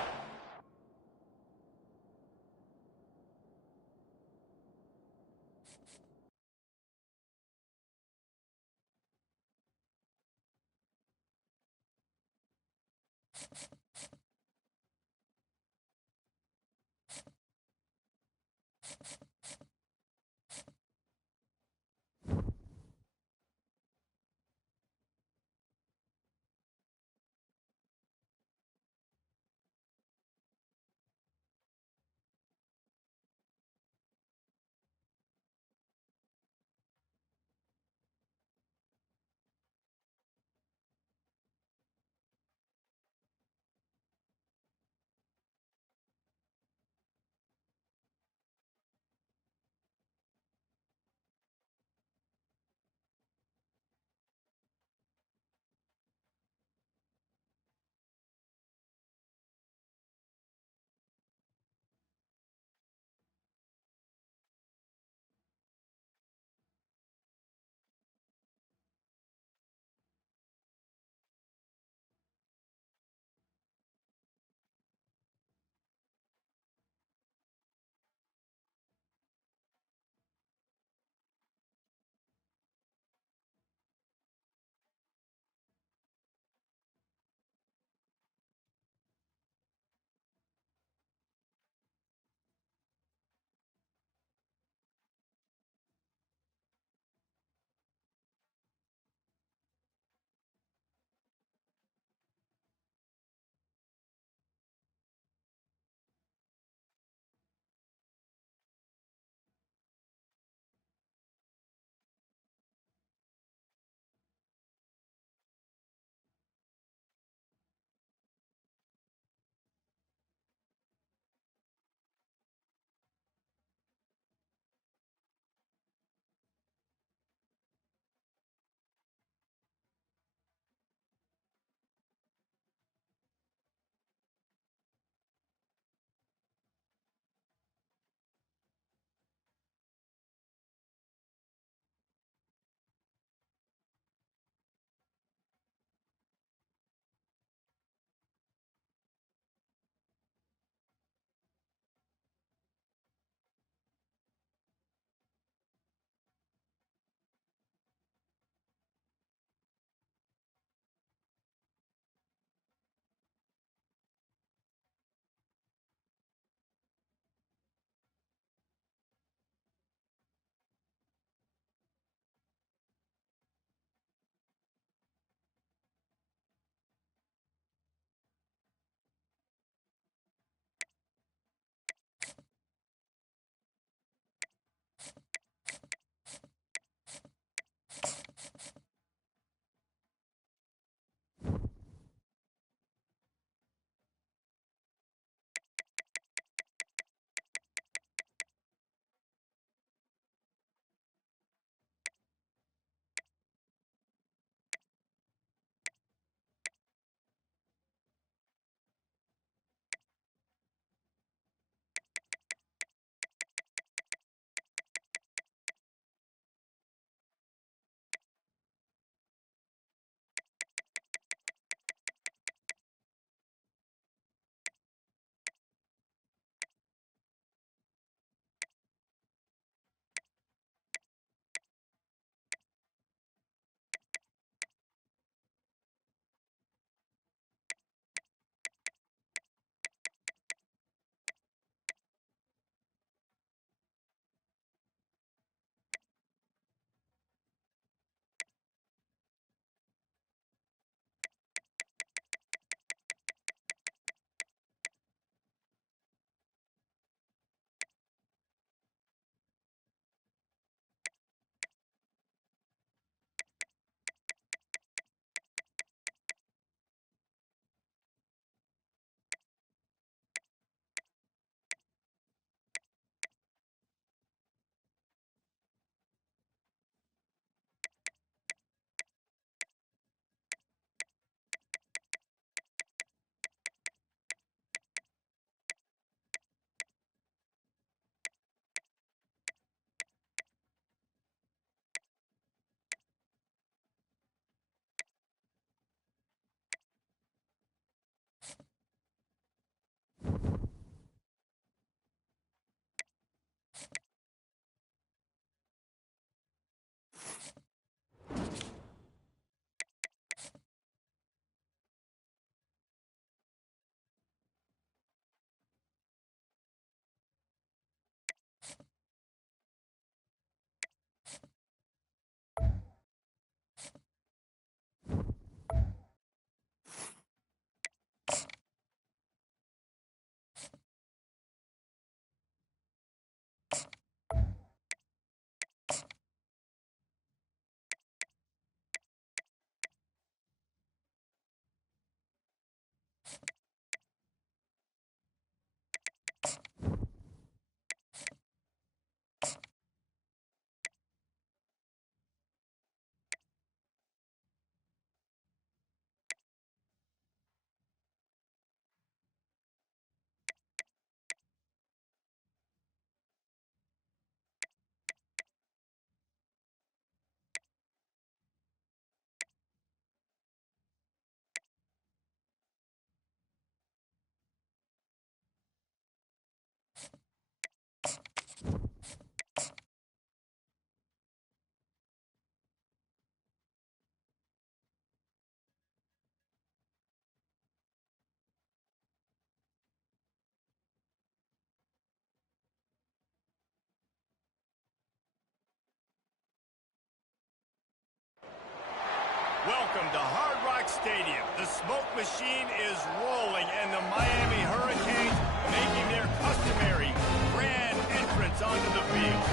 Welcome to Hard Rock Stadium. The smoke machine is rolling, and the Miami Hurricanes making their customary grand entrance onto the field.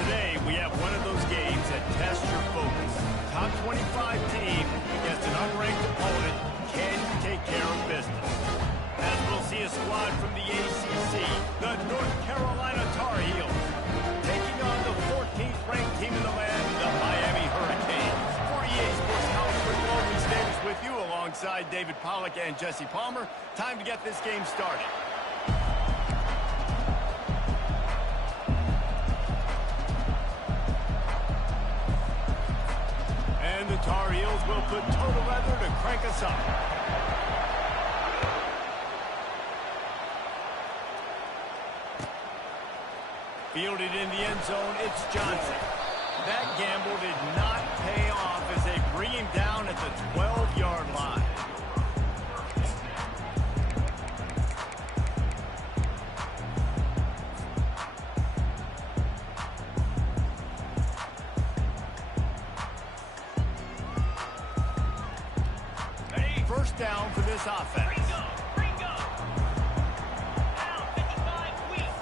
Today, we have one of those games that tests your focus. Top 25 team against an unranked opponent. Can you take care of business? As we'll see a squad from the ACC, the North Carolina Tar Heels, taking on the 14th ranked team in the land, the Miami Hurricanes. For EA Sports College Football, Luis Davis with you alongside David Pollack and Jesse Palmer. Time to get this game started. And the Tar Heels will put total leather to crank us up. Fielded in the end zone, it's Johnson. That gamble did not pay off as they bring him down at the 12-yard line. First down for this offense. Ringo. Down 55 weak.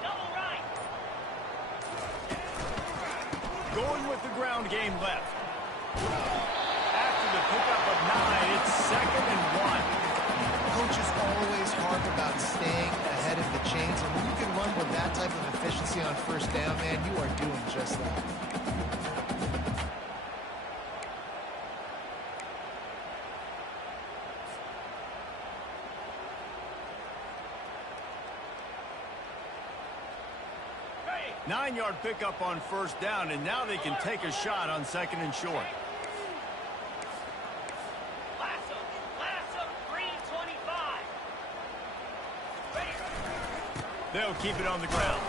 Double right. Going with the ground game left. After the pickup of 9, it's 2nd and 1. Coaches always harp about staying ahead of the chains, and when you can run with that type of efficiency on first down, man, you are doing just that. Ready. 9-yard pickup on first down, and now they can take a shot on 2nd and short. Lasso, green 25. Ready. They'll keep it on the ground.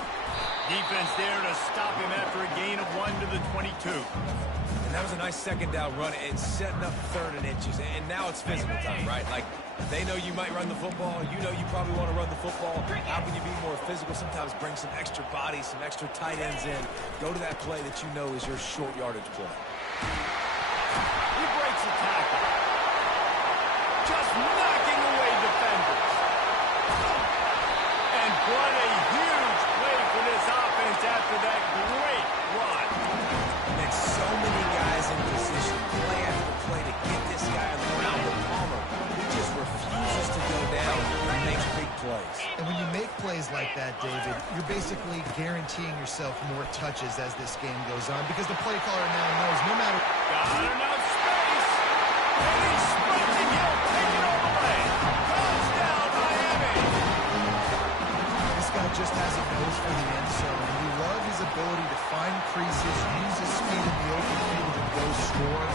Defense there to stop him after a gain of 1 to the 22. And that was a nice second down run. It's setting up 3rd and inches. And now it's physical time, right? Like, they know you might run the football. You know you probably want to run the football. How can you be more physical? Sometimes bring some extra bodies, some extra tight ends in. Go to that play that you know is your short yardage play. He breaks the tackle. Just knocking away defenders. And what a huge play for this offense after that great run. And so many guys in position, play after play, to get this guy on the ground. But Palmer, he just refuses to go down and make big plays. And when you make plays like that, David, you're basically guaranteeing yourself more touches as this game goes on, because the play caller now knows no matter... Got enough space. And he's sprinting. He'll take it all the way. Touchdown, Miami. This guy just has a nose for the end zone, and we love his ability to find creases, use his speed in the open field, and go score.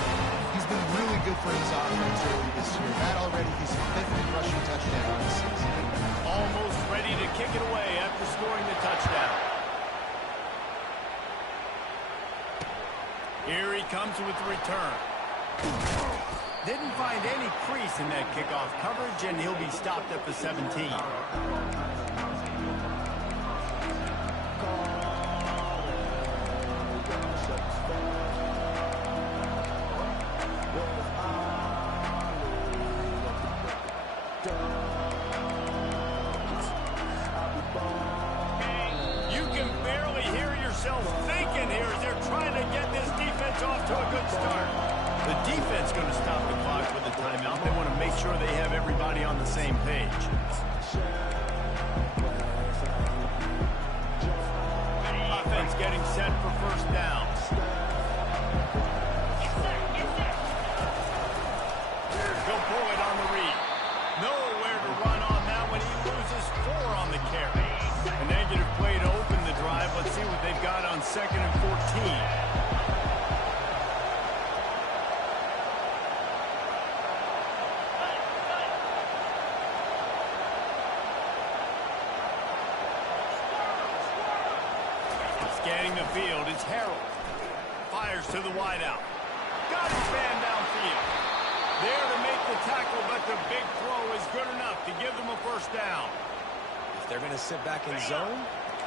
He's been really good for his offense early this year. That already his 5th rushing touchdown on the season. Almost ready to kick it away after scoring the touchdown. Here he comes with the return. Didn't find any crease in that kickoff coverage, and he'll be stopped at the 17. You can barely hear yourself thinking here as they're trying to get this defense off to a good start. The defense going to stop the clock with a timeout. They want to make sure they have everybody on the same page. Offense getting set for first down. He'll pull it on the read. Nowhere to run on that one. He loses 4 on the carry. A negative play to open the drive. Let's see what they've got on 2nd and 14. Scanning the field, it's Harold. Fires to the wideout. Got his man downfield. There to make the tackle, but the big throw is good enough to give them a first down. If they're going to sit back in zone,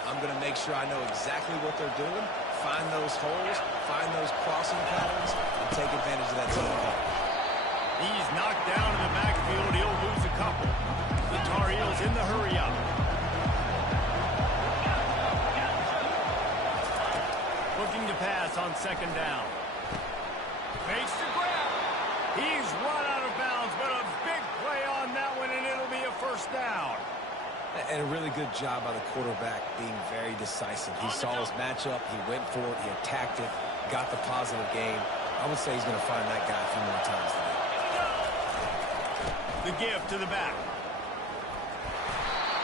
I'm going to make sure I know exactly what they're doing. find those holes, find those crossing patterns, and take advantage of that zone coverage. He's knocked down in the backfield. He'll lose a couple. The Tar Heels in the hurry-up. Looking to pass on second down. Makes the grab. He's run out of bounds, but a big play on that one, and it'll be a first down. And a really good job by the quarterback being very decisive. He saw his matchup, he went for it, he attacked it, got the positive gain. I would say he's going to find that guy a few more times today. The give to the back.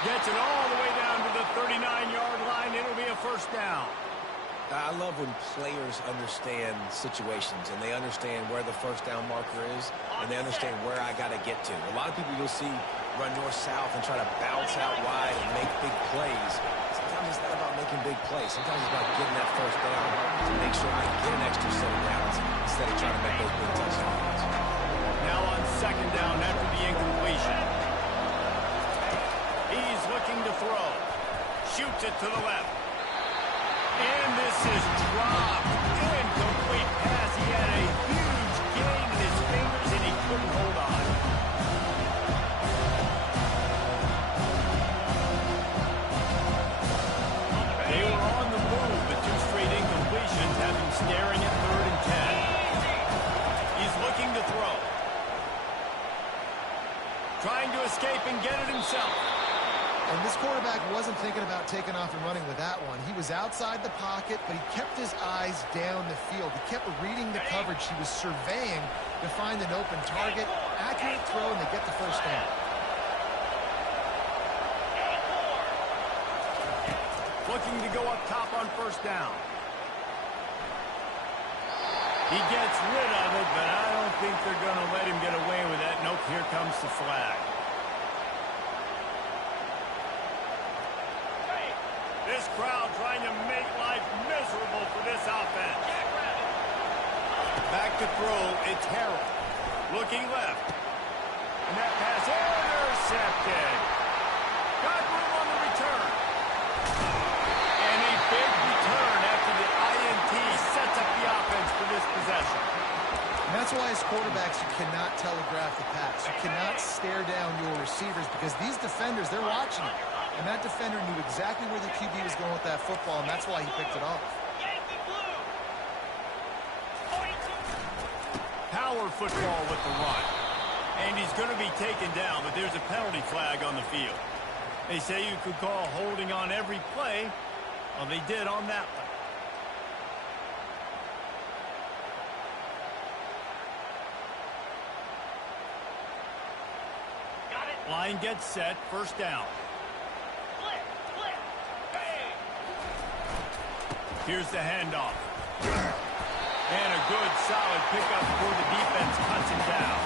Gets it all the way down to the 39-yard line. It'll be a first down. I love when players understand situations and they understand where the first down marker is and they understand where I got to get to. A lot of people you'll see run north-south and try to bounce out wide and make big plays. Sometimes it's not about making big plays. Sometimes it's about getting that first down to make sure I get an extra set of downs instead of trying to make those big touchdowns. Now on second down after the incompletion. He's looking to throw. Shoots it to the left. And this is dropped. Incomplete pass. He had a huge gain in his fingers and he couldn't hold on. They were on the move, but two straight incompletions have him staring at 3rd and 10. He's looking to throw. Trying to escape and get it himself. And this quarterback wasn't thinking about taking off and running with that one. He was outside the pocket, but he kept his eyes down the field. He kept reading the coverage. He was surveying to find an open target. Accurate throw, and they get the first down. Looking to go up top on first down. He gets rid of it, but I don't think they're going to let him get away with that. Nope, here comes the flag. This crowd trying to make life miserable for this offense. Back to throw, it's Harrell. Looking left. And that pass intercepted. Got room on the return. And a big return after the INT sets up the offense for this possession. And that's why as quarterbacks, you cannot telegraph the pass. You cannot stare down your receivers because these defenders, they're watching it. And that defender knew exactly where the QB was going with that football, and that's why he picked it off. Power football with the run. And he's going to be taken down, but there's a penalty flag on the field. They say you could call holding on every play. Well, they did on that one. Line gets set, first down. Here's the handoff. And a good, solid pickup before the defense cuts him down.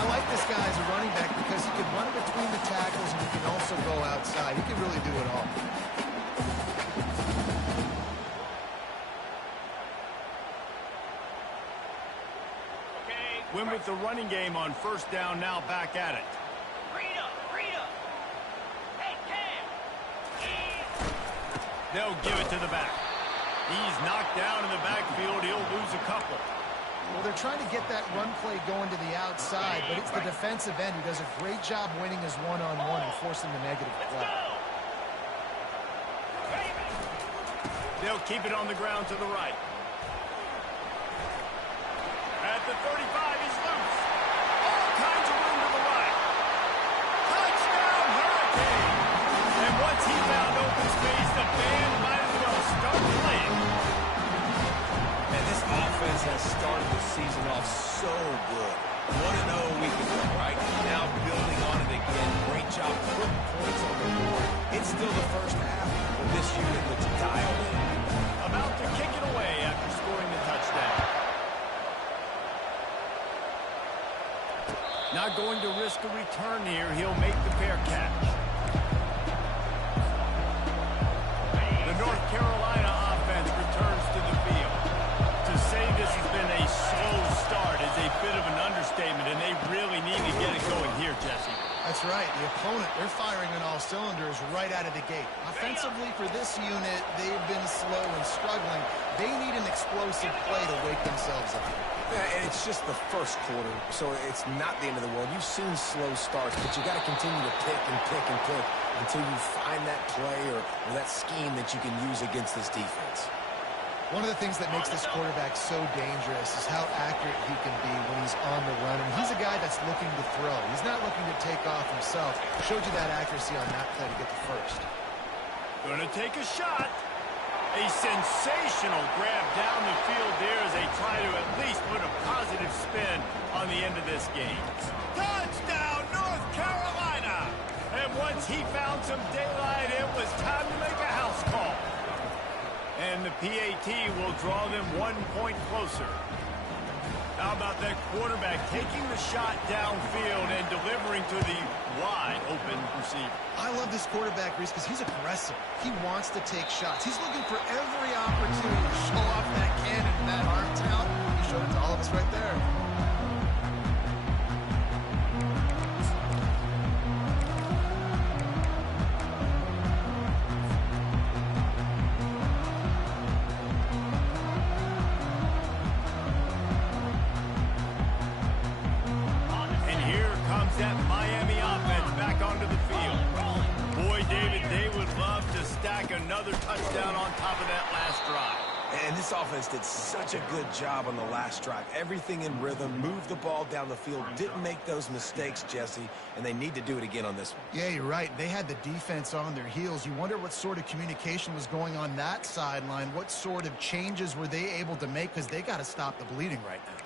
I like this guy as a running back because he can run between the tackles and he can also go outside. He can really do it all. Win with the running game on first down, now back at it. They'll give it to the back. He's knocked down in the backfield. He'll lose a couple. Well, they're trying to get that run play going to the outside, but it's the defensive end who does a great job winning his one-on-one and forcing the negative play. They'll keep it on the ground to the right. At the 35, he's loose. All kinds of room to the right. Touchdown, Hurricane! And once he found open space, the band might as well start playing. And this offense has started the season off so good. 1-0 week ago, right? Now building on it again. Great job putting points on the board. It's still the first half, but this unit looks dialed in. About to kick it away after scoring the touchdown. Not going to risk a return here. He'll make the fair catch. The North Carolina offense returns to the field. To say this has been a slow start is a bit of an understatement, and they really need to get it going here, Jesse. That's right. The opponent, they're firing on all cylinders right out of the gate. Offensively, for this unit, they've been slow and struggling. explosive play to wake themselves up. Yeah, and it's just the first quarter, so it's not the end of the world. You've seen slow starts, but you got to continue to pick and pick and pick until you find that play or that scheme that you can use against this defense. One of the things that makes this quarterback so dangerous is how accurate he can be when he's on the run. And he's a guy that's looking to throw. He's not looking to take off himself. Showed you that accuracy on that play to get the first. Gonna take a shot. A sensational grab down the field there as they try to at least put a positive spin on the end of this game. Touchdown, North Carolina! And once he found some daylight, it was time to make a house call. And the PAT will draw them 1 point closer. How about that quarterback taking the shot downfield and delivering to the wide open receiver? I love this quarterback, Reese, because he's aggressive. He wants to take shots. He's looking for every opportunity to show off that cannon and that arm talent. He showed it to all of us right there. That Miami offense back onto the field. Boy, David, they would love to stack another touchdown on top of that last drive. And this offense did such a good job on the last drive. Everything in rhythm, moved the ball down the field, didn't make those mistakes, Jesse, and they need to do it again on this one. Yeah, you're right. They had the defense on their heels. You wonder what sort of communication was going on that sideline. What sort of changes were they able to make, because they got to stop the bleeding right now.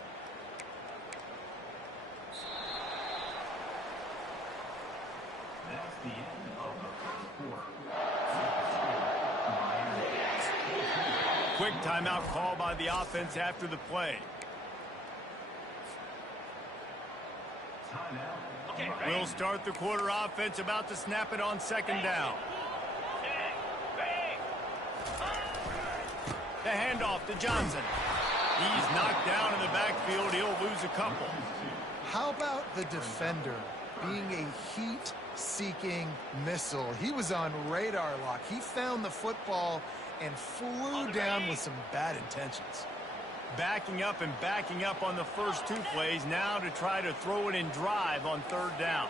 That's the end of the first quarter. Quick timeout call by the offense after the play. Timeout. We'll start the quarter. Offense about to snap it on second down. The handoff to Johnson. He's knocked down in the backfield. He'll lose a couple. How about the defender being a heat-seeking missile? He was on radar lock. He found the football and flew down with some bad intentions. Backing up and backing up on the first two plays. Now to try to throw it in drive on third down.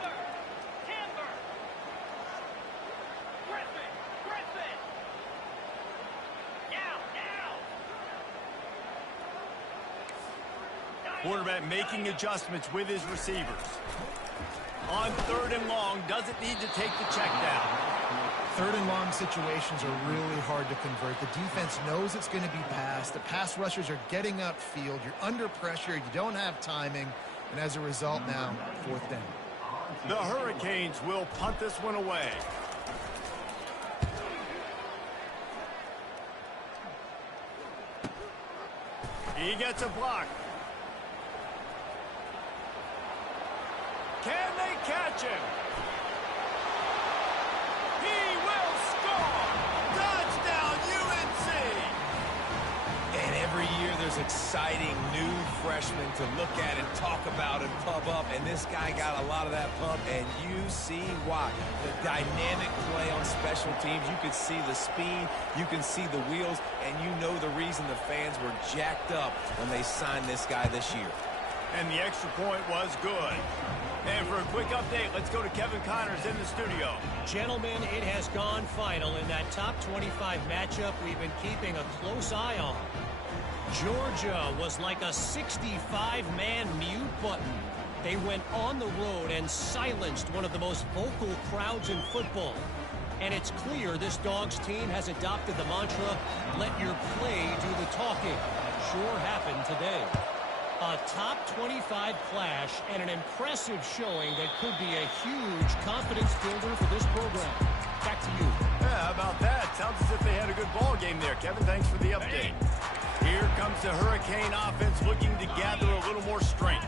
Quarterback making adjustments with his receivers. On third and long, doesn't need to take the check down. Third and long situations are really hard to convert. The defense knows it's going to be passed. The pass rushers are getting upfield. You're under pressure. You don't have timing. And as a result now, fourth down. The Hurricanes will punt this one away. He gets a block. Can they catch him? He will score! Touchdown, UNC! And every year there's exciting new freshmen to look at and talk about and pump up, and this guy got a lot of that pump, and you see why. The dynamic play on special teams, you can see the speed, you can see the wheels, and you know the reason the fans were jacked up when they signed this guy this year. And the extra point was good. And for a quick update, let's go to Kevin Connors in the studio. Gentlemen, it has gone final in that top 25 matchup we've been keeping a close eye on. Georgia was like a 65-man mute button. They went on the road and silenced one of the most vocal crowds in football. And it's clear this Dogs team has adopted the mantra, let your play do the talking. Sure happened today. A top 25 clash and an impressive showing that could be a huge confidence builder for this program. Back to you. Yeah, how about that? Sounds as if they had a good ball game there. Kevin, thanks for the update. Here comes the Hurricane offense looking to gather a little more strength.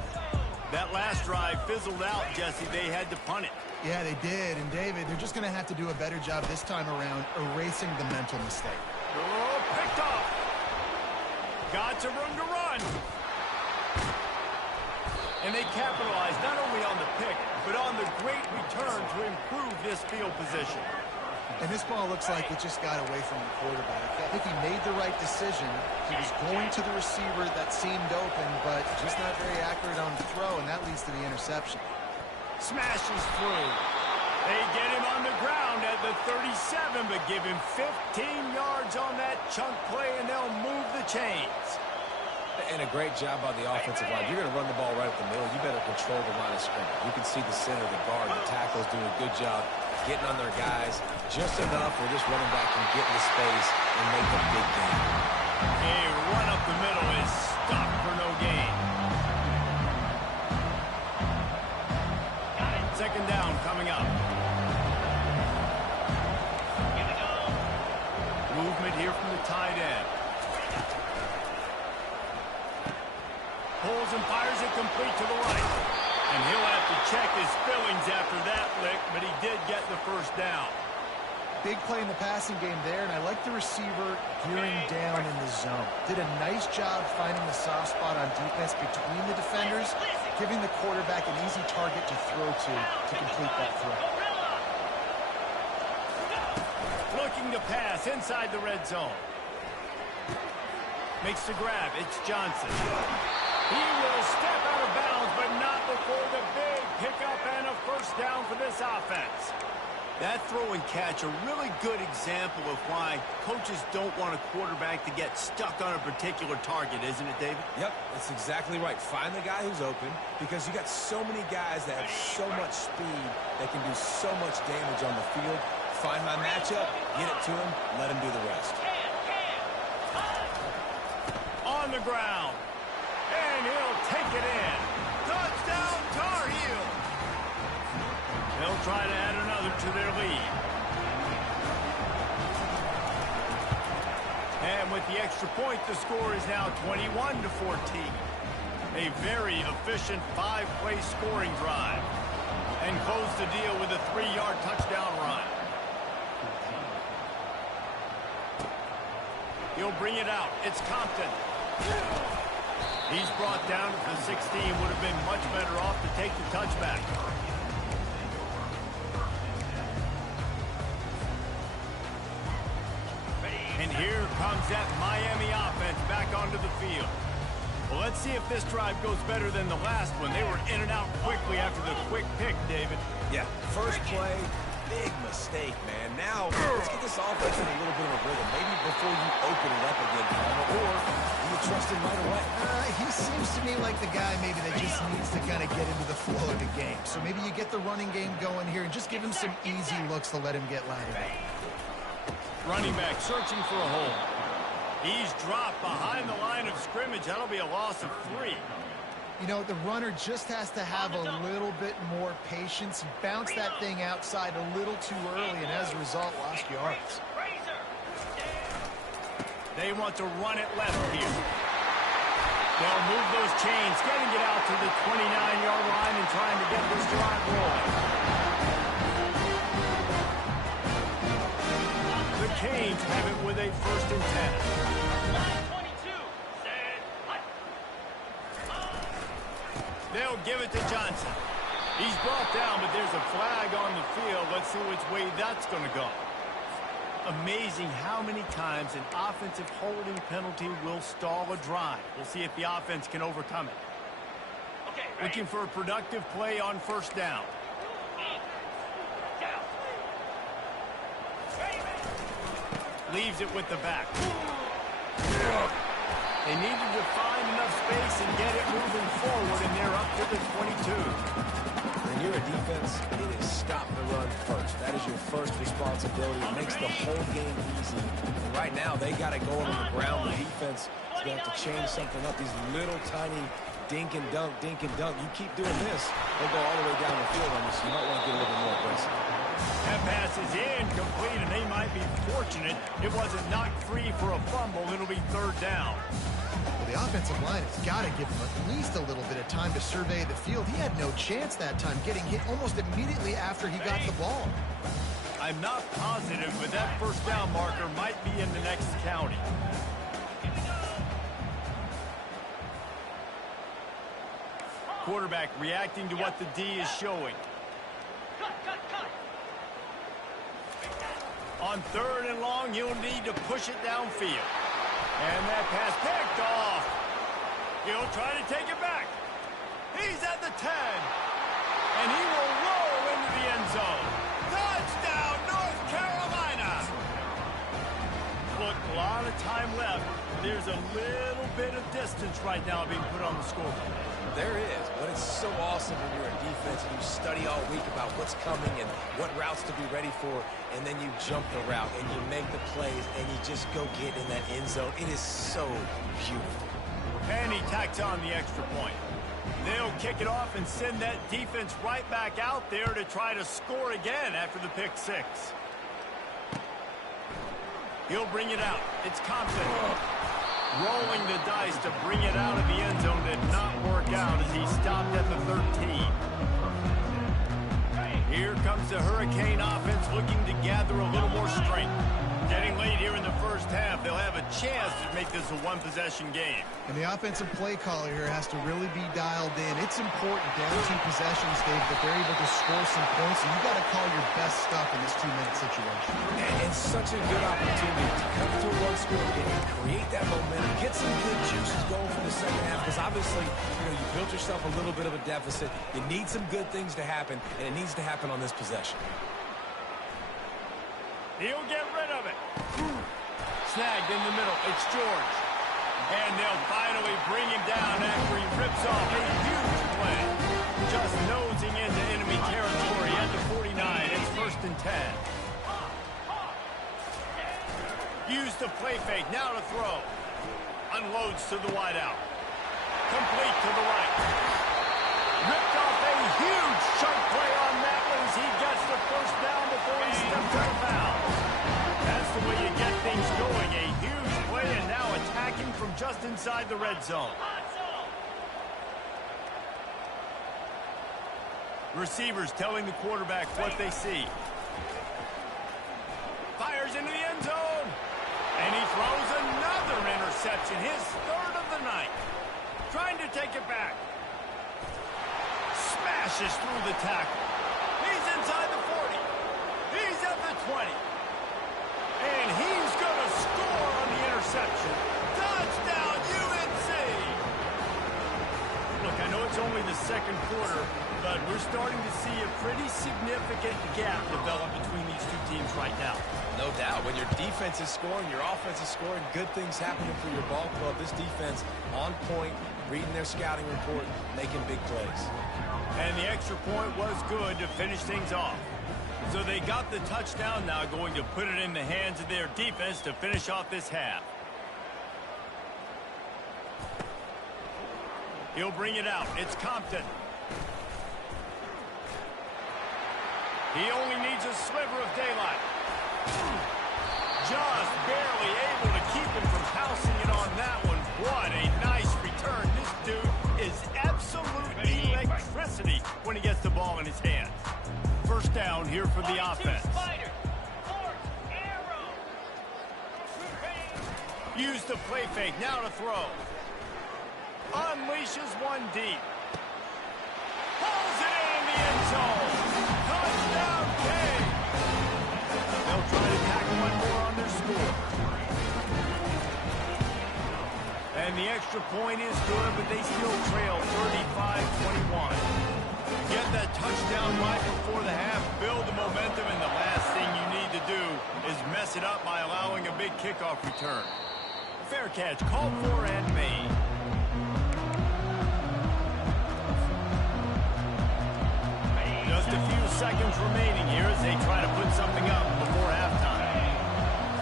That last drive fizzled out, Jesse. They had to punt it. Yeah, they did. And, David, they're just going to have to do a better job this time around erasing the mental mistake. Oh, picked off. Got some room to run. And they capitalized not only on the pick, but on the great return to improve this field position. And this ball looks like it just got away from the quarterback. I think he made the right decision. He was going to the receiver that seemed open, but just not very accurate on the throw, and that leads to the interception. Smashes through. They get him on the ground at the 37, but give him 15 yards on that chunk play, and they'll move the chains. And a great job by the offensive line. You're going to run the ball right up the middle. You better control the line of scrimmage. You can see the center, the guard, the tackles doing a good job getting on their guys just enough where this running back can get into space and make a big gain. A run up the middle is stopped for no gain. Second down coming up. Here we go. Movement here from the tight end. Pulls and fires it complete to the right. And he'll have to check his fillings after that lick, but he did get the first down. Big play in the passing game there, and I like the receiver gearing down in the zone. Did a nice job finding the soft spot on defense between the defenders, giving the quarterback an easy target to throw to complete that throw. Looking to pass inside the red zone. Makes the grab. It's Johnson. He will step out of bounds, but not before the big pickup and a first down for this offense. That throw and catch, a really good example of why coaches don't want a quarterback to get stuck on a particular target, isn't it, David? Yep, that's exactly right. Find the guy who's open because you got so many guys that have so much speed that can do so much damage on the field. Find my matchup, get it to him, let him do the rest. On the ground. And he'll take it in. Touchdown, Tar Heels. They'll try to add another to their lead. And with the extra point, the score is now 21-14. A very efficient 5-play scoring drive. And close the deal with a 3-yard touchdown run. He'll bring it out. It's Compton. He's brought down to the 16. Would have been much better off to take the touchback. And here comes that Miami offense back onto the field. Well, let's see if this drive goes better than the last one. They were in and out quickly after the quick pick, David. Yeah, first play, big mistake, man. Now, let's get this offense in a little bit of a rhythm. Maybe before you open it up again, or you trust him right away. He seems to me like the guy maybe that just needs to kind of get into the flow of the game. So maybe you get the running game going here and just give him some easy looks to let him get lathered up. Running back searching for a hole. He's dropped behind the line of scrimmage. That'll be a loss of 3. You know, the runner just has to have a little bit more patience. He bounced that thing outside a little too early, and as a result, lost yards. They want to run it left here. They'll move those chains, getting it out to the 29-yard line and trying to get this drive rolling. The Canes have it with a 1st and 10. They'll give it to Johnson. He's brought down, but there's a flag on the field. Let's see which way that's going to go. Amazing how many times an offensive holding penalty will stall a drive. We'll see if the offense can overcome it. Okay, Looking for a productive play on 1st down. Leaves it with the back. They needed to find enough space and get it moving forward, and they're up to the 22. When you're a defense, it is stop the run first. That is your first responsibility. It makes the whole game easy. And right now, they got it going on the ground. The defense is going to have to change something up. These little tiny dink and dunk, dink and dunk. You keep doing this, they'll go all the way down the field on you, so you might want to get a little bit more aggressive. That pass is incomplete, and they might be fortunate it wasn't knocked free for a fumble. It'll be 3rd down. Well, the offensive line has got to give him at least a little bit of time to survey the field. He had no chance that time, getting hit almost immediately after he got the ball. I'm not positive, but that 1st down marker might be in the next county. Quarterback reacting to what the D is showing. On 3rd and long, he'll need to push it downfield. And that pass picked off. He'll try to take it back. He's at the 10. And he will roll into the end zone. Touchdown, North Carolina! Look, a lot of time left. There's a little bit of distance right now being put on the scoreboard. There is, but it's so awesome when you're a defense and you study all week about what's coming and what routes to be ready for, and then you jump the route and you make the plays and you just go get in that end zone. It is so beautiful. And he tacks on the extra point. They'll kick it off and send that defense right back out there to try to score again after the pick six. He'll bring it out. It's Compton. Rolling the dice to bring it out of the end zone did not work out as he stopped at the 13. Here comes the Hurricane offense looking to gather a little more strength. Getting late here in the first half, they'll have a chance to make this a one-possession game. And the offensive play caller here has to really be dialed in. It's important down 2 possessions, Dave, that they're able to score some points, and you got to call your best stuff in this 2-minute situation. And such a good opportunity to come to a one-score game, create that momentum, get some good juices going for the second half, because obviously, you built yourself a little bit of a deficit. You need some good things to happen, and it needs to happen on this possession. He'll get rid of it. Snagged in the middle. It's George. And they'll finally bring him down after he rips off a huge play. Just nosing into enemy territory at the 49. It's 1st and 10. Use the play fake. Now to throw. Unloads to the wideout. Complete to the right. Ripped off a huge chunk play on that one as he gets the first down before he steps out of bounds. That's the way you get things going. A huge play and now attacking from just inside the red zone. Receivers telling the quarterback what they see. Fires into the end zone. And he throws another interception, his 3rd of the night. Trying to take it back. Smashes through the tackle. He's inside the 40. He's at the 20. And he's going to score on the interception. Touchdown, UNC! Look, I know it's only the 2nd quarter, but we're starting to see a pretty significant gap develop between these 2 teams right now. No doubt. When your defense is scoring, your offense is scoring, good things happening for your ball club. This defense on point, reading their scouting report, making big plays. And the extra point was good to finish things off. So they got the touchdown, now going to put it in the hands of their defense to finish off this half. He'll bring it out. It's Compton. He only needs a sliver of daylight. Just barely able to keep him from pouncing it on that one. What a nice return. This dude is absolute electricity when he gets the ball in his hands. First down here for the offense. Use the play fake. Now to throw. Unleashes one deep. Pulls it in the end zone. Touchdown, King. They'll try to tack one more on their score. And the extra point is good, but they still trail 35-21. Get that touchdown right before the half, build the momentum, and the last thing you need to do is mess it up by allowing a big kickoff return. Fair catch, called for and made. Just a few seconds remaining here as they try to put something up before halftime.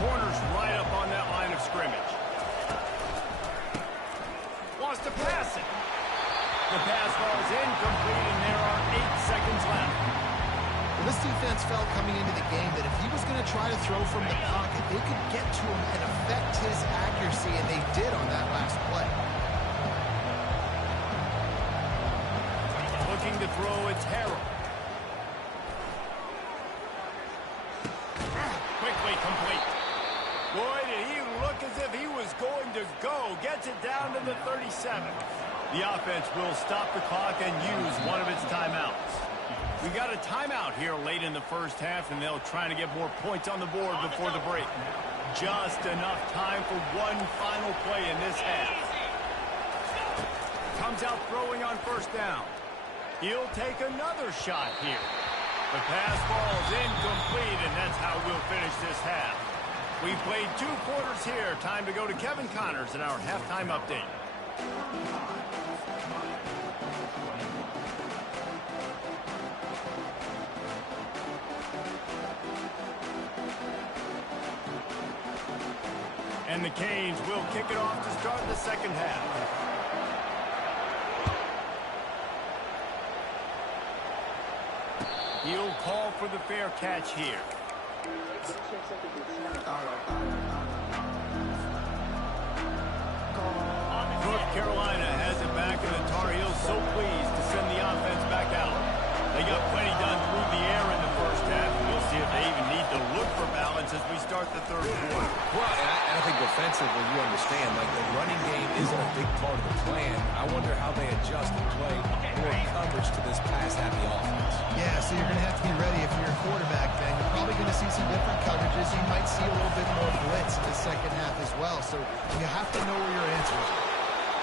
Corner's right up on that line of scrimmage. Wants to pass it. The pass falls incomplete, and there are 8 seconds left. Well, this defense felt coming into the game that if he was going to try to throw from the pocket, they could get to him and affect his accuracy, and they did on that last play. Looking to throw, it's Harrell. Quickly complete. Boy, did he look as if he was going to go. Gets it down to the 37. The offense will stop the clock and use one of its timeouts. We got a timeout here late in the first half, and they'll try to get more points on the board before the break. Just enough time for one final play in this half. Comes out throwing on first down. He'll take another shot here. The pass falls incomplete, and that's how we'll finish this half. We've played 2 quarters here. Time to go to Kevin Connors in our halftime update. And the Canes will kick it off to start the second half. He'll call for the fair catch here. North Carolina has it back, and the Tar Heels so pleased to send the offense back out. They got plenty done through the air in the first half. We'll see if they even need to look for balance as we start the third quarter. Well, and I think defensively, you understand, like the running game isn't a big part of the plan. I wonder how they adjust and play more coverage to this pass-happy offense. Yeah, so you're going to have to be ready if you're a quarterback then. You're probably going to see some different coverages. You might see a little bit more blitz in the second half as well. So you have to know where your answers are.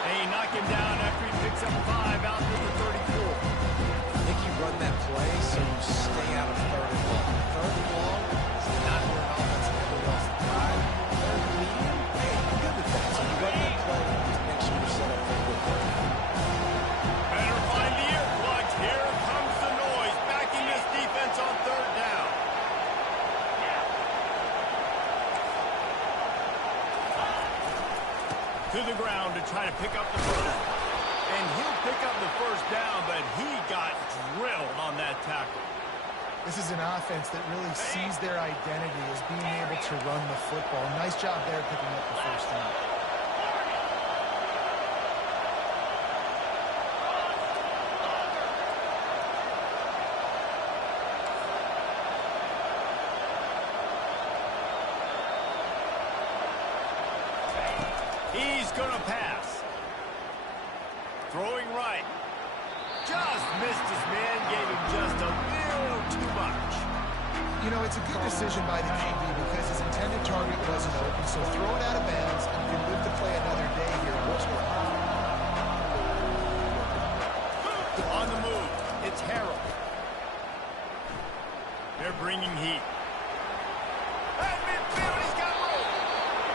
They knock him down after he picks up 5 out to the 34. I think you run that play so you stay out of third and long. Third and long is not where an offense ever wants to drive. Third and medium, hey, I'm good with that. So you run that play to make sure you're set up for a good play. Better find the earplugs. Here comes the noise, backing this defense on third down. To the ground to try to pick up the first. And he'll pick up the first down, but he got drilled on that tackle. This is an offense that really sees their identity as being able to run the football. Nice job there picking up the first down. He's going to pass. Throwing right. Just missed his man, gave him just a little too much. You know, it's a good decision by the QB because his intended target wasn't open, so throw it out of bounds and you can live to play another day here on this drive. On the move, it's Harrell. They're bringing heat. At midfield, he's got room.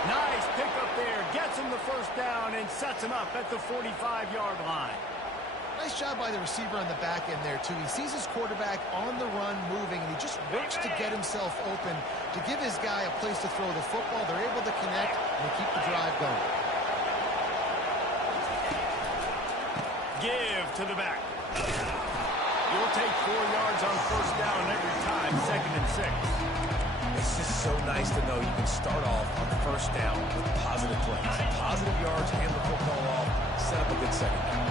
Nice pick up there, gets him the first down and sets him up at the 45-yard line. Nice job by the receiver on the back end there, too. He sees his quarterback on the run moving, and he just works to get himself open to give his guy a place to throw the football. They're able to connect and they keep the drive going. Give to the back. You'll take 4 yards on first down every time, 2nd and 6. It's just so nice to know you can start off on first down with positive plays. Positive yards, hand the football off, set up a good second down.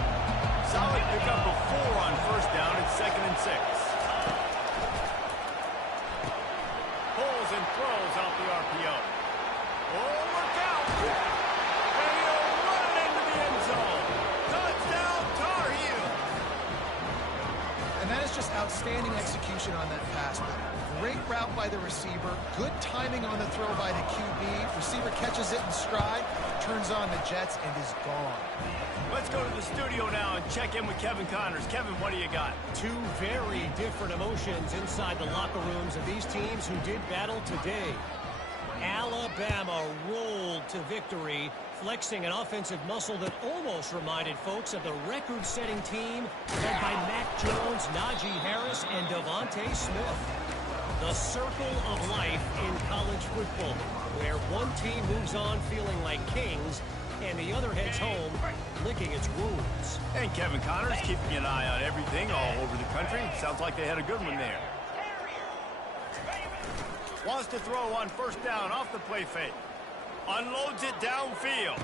Solid pickup of 4 on first down at 2nd and 6. Pulls and throws off the RPO. Oh, look out! And he'll run it into the end zone. Touchdown, Tar Heels! And that is just outstanding execution on that pass play. Great route by the receiver. Good timing on the throw by the QB. Receiver catches it in stride, turns on the jets, and is gone. Let's go to the studio now and check in with Kevin Connors. Kevin, what do you got? 2 very different emotions inside the locker rooms of these teams who did battle today. Alabama rolled to victory, flexing an offensive muscle that almost reminded folks of the record-setting team led by Mac Jones, Najee Harris, and Devontae Smith. The circle of life in college football, where one team moves on feeling like kings and the other heads home licking its wounds. And Kevin Connors keeping an eye on everything all over the country. Sounds like they had a good one there. Wants to throw on first down off the play fake. Unloads it downfield.